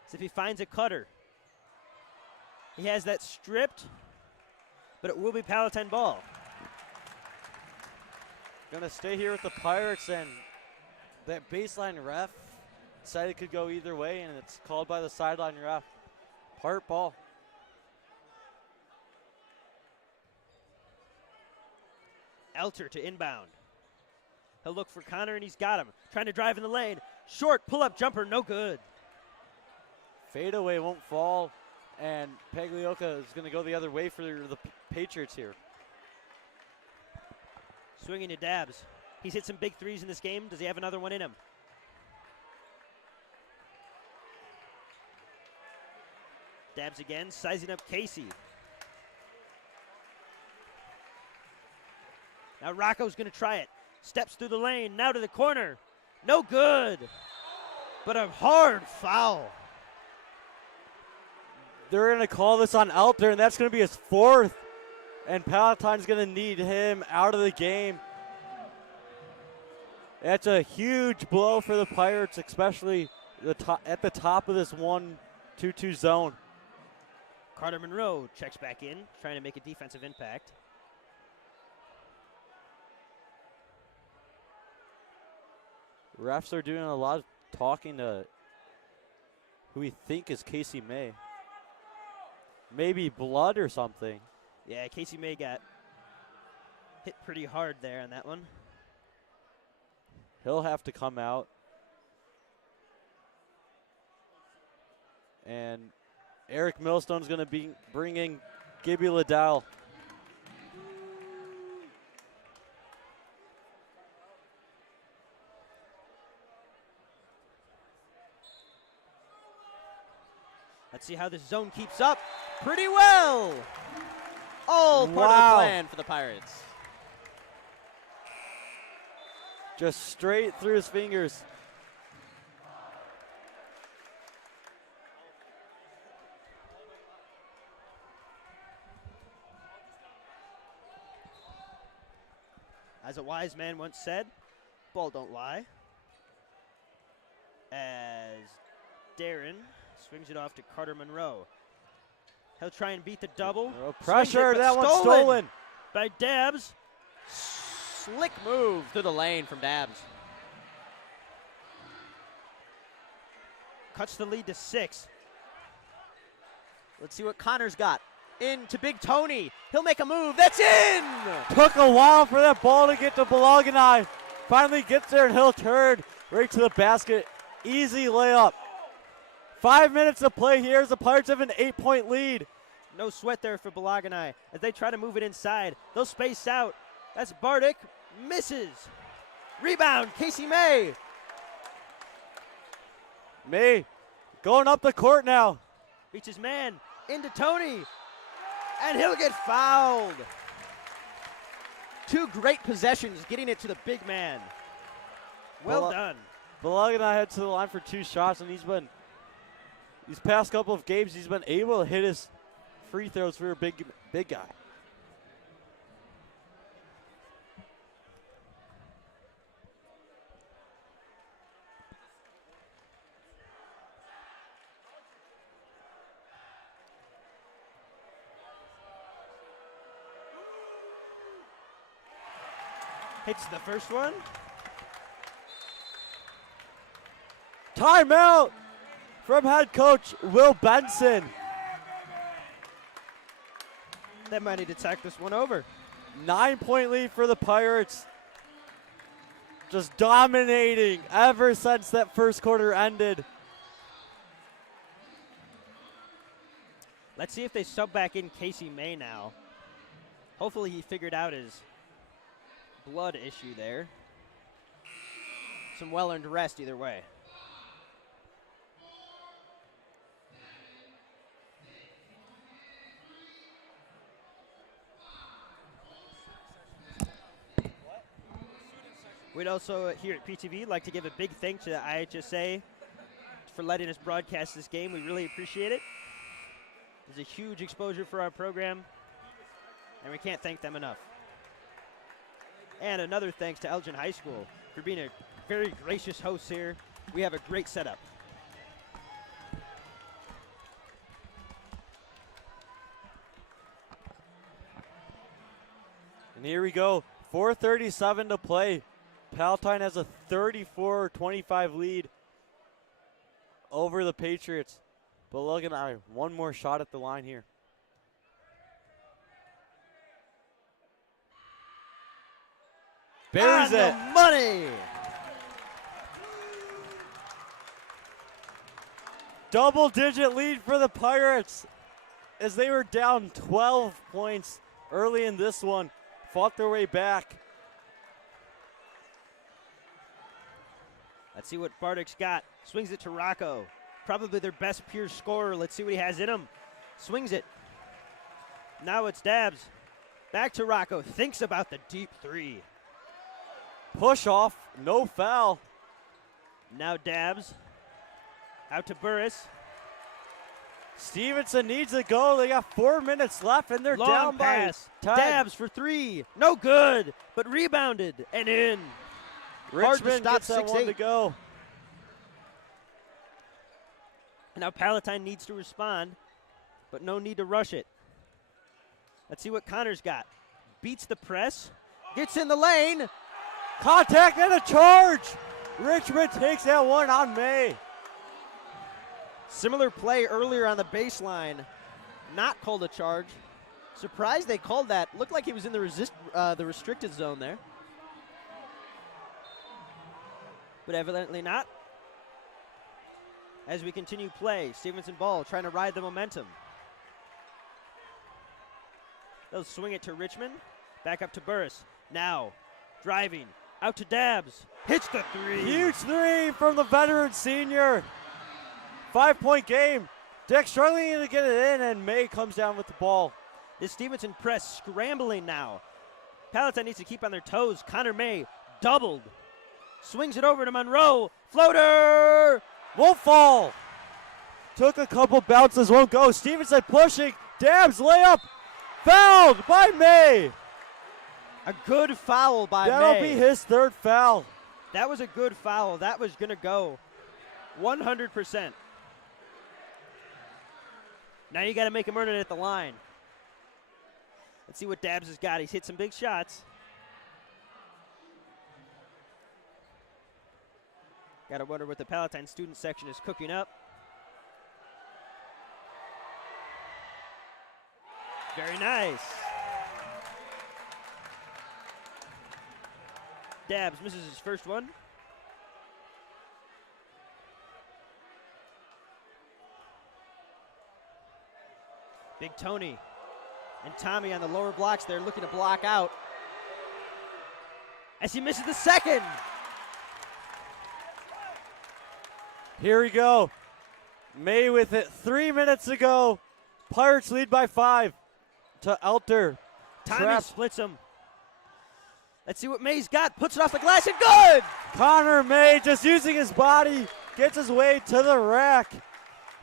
See if he finds a cutter. He has that stripped, but it will be Palatine ball. Gonna stay here with the Pirates, and that baseline ref said it could go either way, and it's called by the sideline ref. Part ball. Elter to inbound. He'll look for Connor, and he's got him. Trying to drive in the lane. Short pull-up jumper, no good. Fadeaway won't fall, and Pagliocca is going to go the other way for the Patriots here. Swinging to Dabs. He's hit some big threes in this game. Does he have another one in him? Dabs again, sizing up Casey. Now Rocco's going to try it. Steps through the lane, now to the corner. No good, but a hard foul. They're going to call this on Elter, and that's going to be his 4th. And Palatine's going to need him out of the game. That's a huge blow for the Pirates, especially at the top of this 1-2-2 zone. Carter Monroe checks back in, trying to make a defensive impact. Refs are doing a lot of talking to who we think is Casey May. Maybe blood or something. Yeah, Casey May got hit pretty hard there on that one. He'll have to come out. And Eric Millstone's going to be bringing Gibby Liddell. Let's see how this zone keeps up. Pretty well. All part of the plan for the Pirates. Just straight through his fingers. As a wise man once said, ball don't lie. As Darren swings it off to Carter Monroe. He'll try and beat the double. Oh, pressure, that one's stolen by Dabbs. Slick move through the lane from Dabbs. Cuts the lead to 6. Let's see what Connor's got. In to Big Tony. He'll make a move. That's in! Took a while for that ball to get to Bolognai. Finally gets there, and he'll turn right to the basket. Easy layup. 5 minutes to play here as the Pirates have an 8-point lead. No sweat there for Bolognai as they try to move it inside. They'll space out. That's Bardick. Misses. Rebound, Casey May. May going up the court now. Beats his man into Tony. And he'll get fouled. 2 great possessions getting it to the big man. Well done. Bolognai head to the line for 2 shots, and these past couple of games, he's been able to hit his free throws for a big guy. Hits the first one. Timeout from head coach Will Benson. They might need to tack this one over. 9-point lead for the Pirates. Just dominating ever since that first quarter ended. Let's see if they sub back in Casey May now. Hopefully he figured out his blood issue there. Some well-earned rest either way. We'd also, here at PTV, like to give a big thank to the IHSA for letting us broadcast this game. We really appreciate it. It's a huge exposure for our program, and we can't thank them enough. And another thanks to Elgin High School for being a very gracious host here. We have a great setup. And here we go, 4:37 to play. Palatine has a 34-25 lead over the Patriots. But look at one more shot at the line here. Buries it. The money. Double-digit lead for the Pirates as they were down 12 points early in this one. Fought their way back. Let's see what Bardick's got. Swings it to Rocco. Probably their best pure scorer. Let's see what he has in him. Swings it. Now it's Dabbs. Back to Rocco. Thinks about the deep 3. Push off, no foul. Now Dabbs. Out to Burris. Stevenson needs to go. They got 4 minutes left, and they're Long down pass. by 10. Dabbs for 3. No good, but rebounded and in. Richmond gets that 6-8. one to go. Now Palatine needs to respond, but no need to rush it. Let's see what Connor's got. Beats the press. Gets in the lane. Contact and a charge. Richmond takes that one on May. Similar play earlier on the baseline. Not called a charge. Surprised they called that. Looked like he was in the restricted zone there. But evidently not. as we continue play. Stevenson ball trying to ride the momentum. They'll swing it to Richmond. Back up to Burris. Now, driving. Out to Dabbs. Hits the three. Huge three from the veteran senior. 5-point game. Dick struggling to get it in, and May comes down with the ball. This Stevenson press scrambling now. Palatine needs to keep on their toes. Connor May doubled. Swings it over to Monroe. Floater! Won't fall. Took a couple bounces, won't go. Stevenson pushing. Dabbs layup. Fouled by May. A good foul by That'll May. be his third foul. That was a good foul. That was going to go 100%. Now you got to make him earn it at the line. Let's see what Dabbs has got. He's hit some big shots. Got to wonder what the Palatine student section is cooking up. Very nice. Dabbs misses his first one. Big Tony and Tommy on the lower blocks there looking to block out. As he misses the second. Here we go. May with it. 3 minutes to go. Pirates lead by 5 to Elter. Tommy Trapped. splits him. Let's see what May's got. Puts it off the glass and good! Connor May just using his body. Gets his way to the rack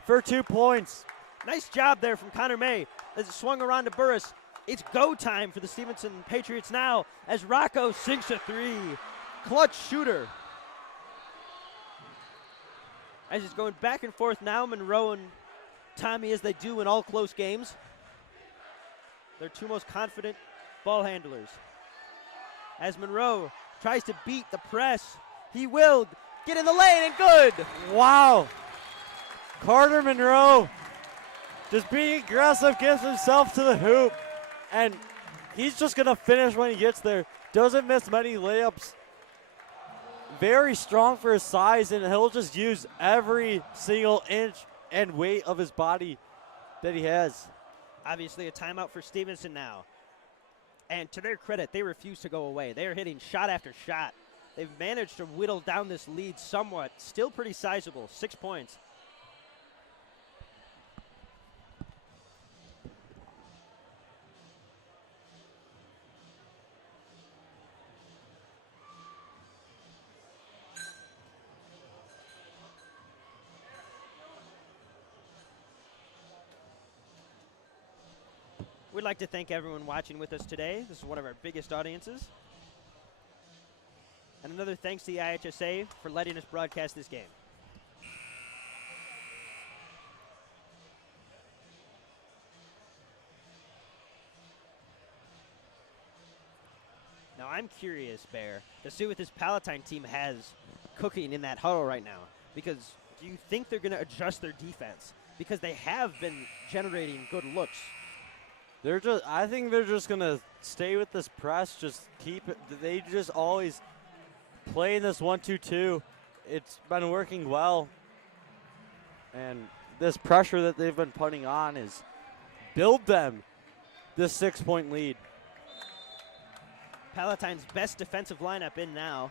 for 2 points. Nice job there from Connor May as it swung around to Burris. It's go time for the Stevenson Patriots now as Rocco sinks a three. Clutch shooter. As it's going back and forth now, Monroe and Tommy, as they do in all close games. Their two most confident ball handlers. As Monroe tries to beat the press, he will get in the lane and good. Wow. Carter Monroe just being aggressive, gets himself to the hoop, and he's just going to finish when he gets there. Doesn't miss many layups. Very strong for his size, and he'll just use every single inch and weight of his body that he has. Obviously a timeout for Stevenson now. And to their credit, they refuse to go away. They are hitting shot after shot. They've managed to whittle down this lead somewhat. Still pretty sizable, 6 points. We'd like to thank everyone watching with us today. This is one of our biggest audiences. And another thanks to the IHSA for letting us broadcast this game. Now I'm curious, Bear, to see what this Palatine team has cooking in that huddle right now. Because do you think they're going to adjust their defense? Because they have been generating good looks. I think they're just gonna stay with this press. Just keep it. They just always play in this 1-2-2. It's been working well, and this pressure that they've been putting on is build them this 6-point lead. Palatine's best defensive lineup in now.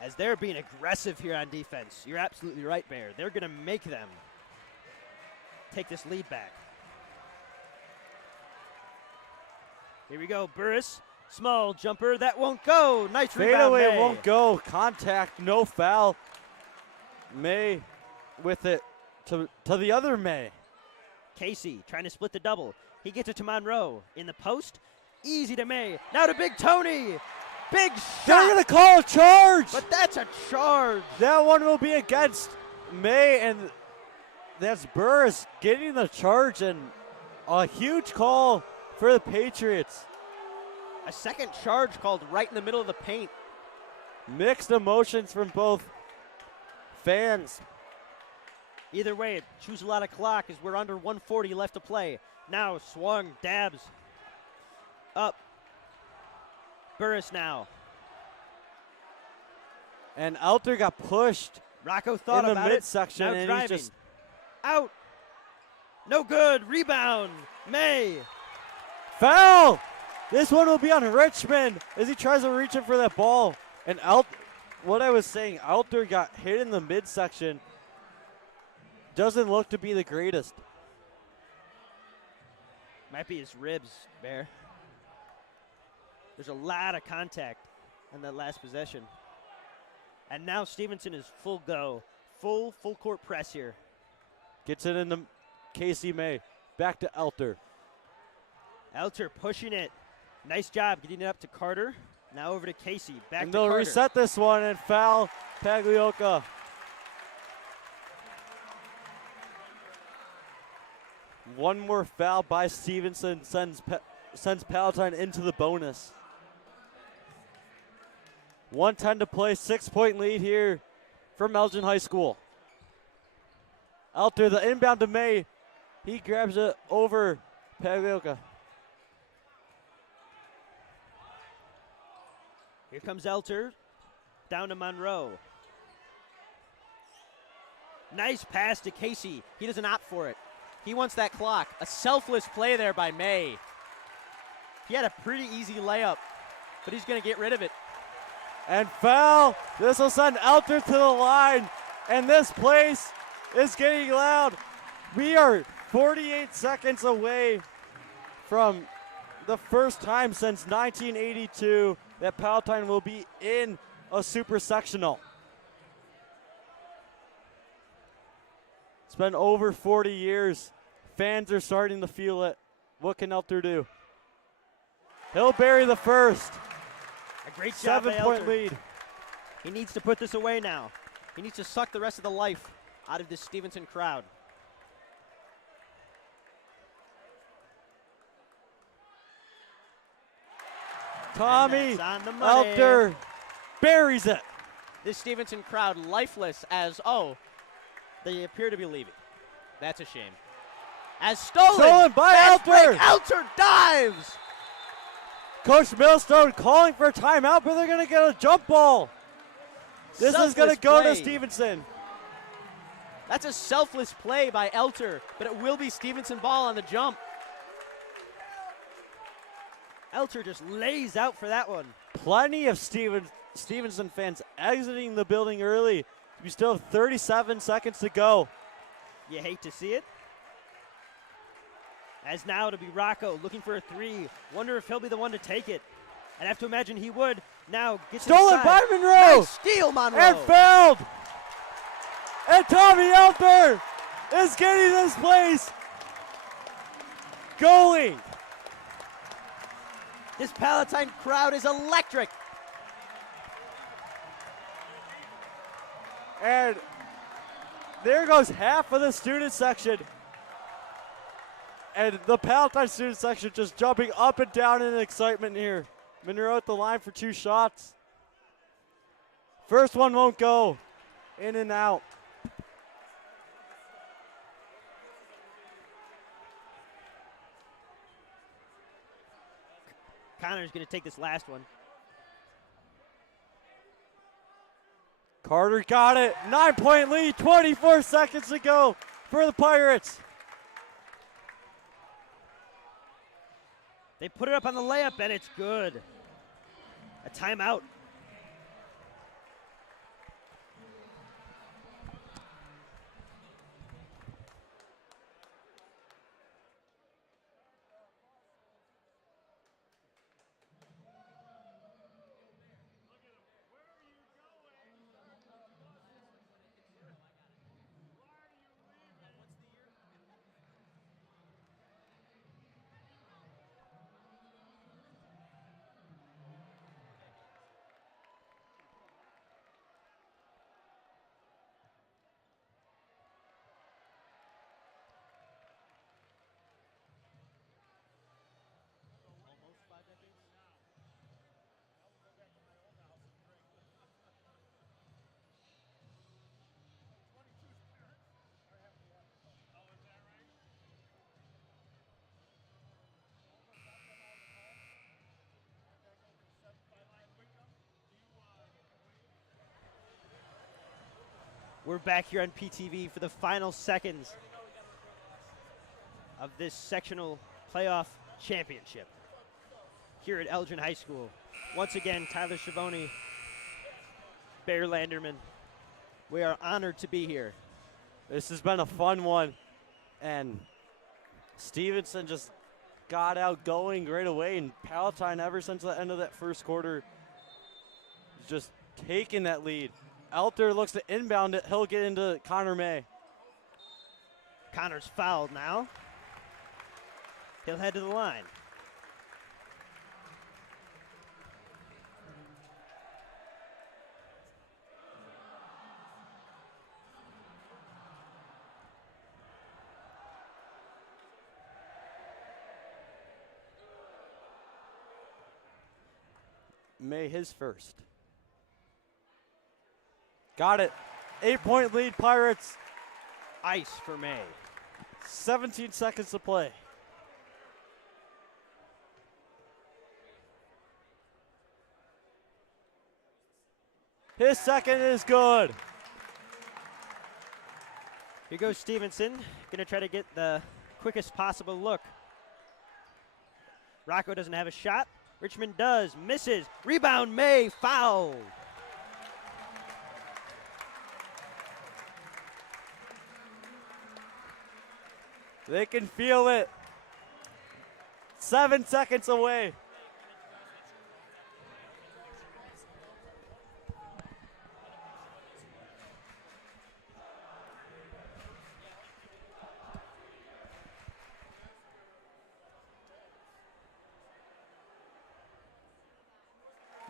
As they're being aggressive here on defense. You're absolutely right, Bear. They're gonna make them take this lead back. Here we go, Burris. Small jumper, that won't go. Nice rebound, Fadeaway May. won't go. Contact, no foul. May with it to the other May. Casey trying to split the double. He gets it to Monroe in the post. Easy to May. Now to Big Tony. Big They're shot. gonna call a charge. But that's a charge. That one will be against May, and that's Burris getting the charge, and a huge call for the Patriots. A second charge called right in the middle of the paint. Mixed emotions from both fans. Either way, choose a lot of clock as we're under 140 left to play. Now swung, Dabbs. Up. Burris now. And Elter got pushed Rocco thought in the about it. midsection, Now and driving. he's just Out. No good. Rebound. May. foul. This one will be on Richmond as he tries to reach in for that ball. And what I was saying, Elter got hit in the midsection. Doesn't look to be the greatest. Might be his ribs, Bear. There's a lot of contact on that last possession. And now Stevenson is full go. Full court press here. Gets it into Casey May. Back to Elter. Elter pushing it. Nice job getting it up to Carter. Now over to Casey. Back And to they'll Carter. reset this one and foul Pagliocca. One more foul by Stevenson sends Palatine into the bonus. 1:10 to play, 6-point lead here from Elgin High School. Elter, the inbound to May. He grabs it over Pagliocca. Here comes Elter. Down to Monroe. Nice pass to Casey. He doesn't opt for it. He wants that clock. A selfless play there by May. He had a pretty easy layup, but he's going to get rid of it. And foul. This will send Elter to the line. And this place is getting loud. We are 48 seconds away from the first time since 1982 that Palatine will be in a super sectional. It's been over 40 years. Fans are starting to feel it. What can Elter do? He'll bury the first. A great job by 7-point Elter. lead. He needs to put this away now. He needs to suck the rest of the life out of this Stevenson crowd. Tommy that's on the money. Elter buries it. This Stevenson crowd lifeless as, oh, they appear to be leaving. That's a shame. As Stolen by Fast Elter. break. Elter dives. Coach Millstone calling for a timeout, but they're going to get a jump ball. This is going to Selfless go play. to Stevenson. That's a selfless play by Elter, but it will be Stevenson ball on the jump. Elter just lays out for that one. Plenty of Stevenson fans exiting the building early. We still have 37 seconds to go. You hate to see it. As now to be Rocco looking for a three. Wonder if he'll be the one to take it. I'd have to imagine he would. Now gets Stolen inside. by Monroe. Nice steal, Monroe. And fouled. And Tommy Elter is getting this place going. This Palatine crowd is electric. And there goes half of the student section. And the Palatine student section just jumping up and down in excitement here. Monroe at the line for 2 shots. First one won't go. In and out. Connor's going to take this last one. Carter got it. 9-point lead, 24 seconds to go for the Pirates. They put it up on the layup, and it's good. A timeout. We're back here on PTV for the final seconds of this sectional playoff championship here at Elgin High School. Once again, Tyler Schiavone, Bear Landerman, we are honored to be here. This has been a fun one, and Stevenson just got out going right away, and Palatine, ever since the end of that first quarter, just taking that lead. Elter looks to inbound it. He'll get into Connor May. Connor's fouled now. He'll head to the line. May his first. Got it. 8-point lead, Pirates. Ice for May. 17 seconds to play. His second is good. Here goes Stevenson. Gonna try to get the quickest possible look. Rocco doesn't have a shot. Richmond does, misses. Rebound, May, foul. They can feel it. 7 seconds away.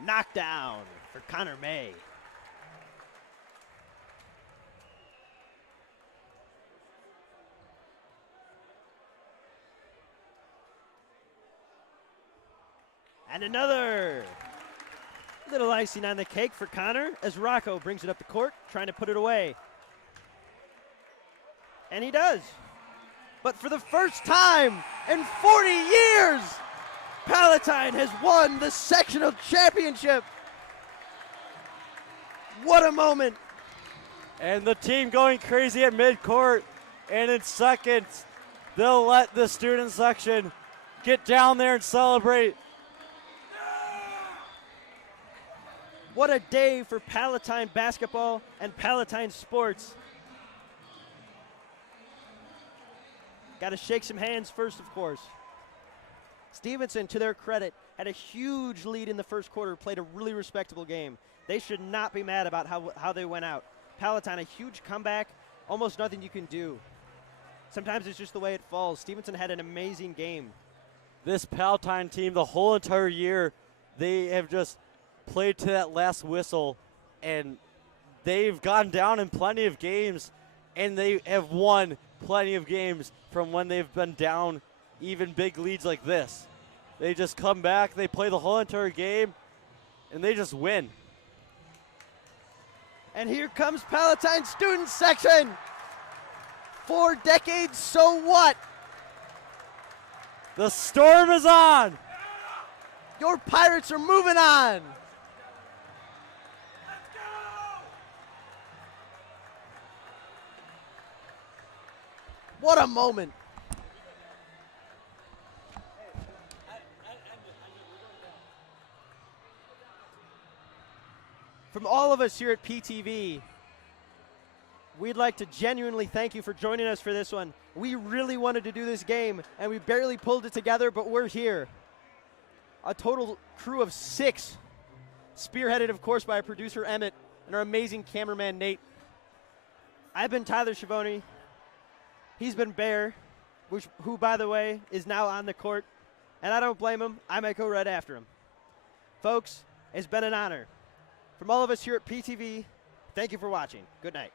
Knockdown for Connor May. And another. Little icing on the cake for Connor as Rocco brings it up the court, trying to put it away. And he does. But for the first time in 40 years, Palatine has won the sectional championship. What a moment. And the team going crazy at midcourt. And in seconds, they'll let the student section get down there and celebrate. What a day for Palatine basketball and Palatine sports. Got to shake some hands first, of course. Stevenson, to their credit, had a huge lead in the first quarter, played a really respectable game. They should not be mad about how they went out. Palatine, a huge comeback, almost nothing you can do. Sometimes it's just the way it falls. Stevenson had an amazing game. This Palatine team, the whole entire year, they have just played to that last whistle, and they've gone down in plenty of games, and they have won plenty of games from when they've been down even big leads like this. They just come back, they play the whole entire game, and they just win. And here comes Palatine student section. 4 decades, so what? The storm is on. Your Pirates are moving on. What a moment. From all of us here at PTV, we'd like to genuinely thank you for joining us for this one. We really wanted to do this game, and we barely pulled it together, but we're here. A total crew of 6, spearheaded, of course, by our producer, Emmet, and our amazing cameraman, Nate. I've been Tyler Schiavone. He's been Bear, who, by the way, is now on the court, and I don't blame him. I might go right after him. Folks, it's been an honor. From all of us here at PTV, thank you for watching. Good night.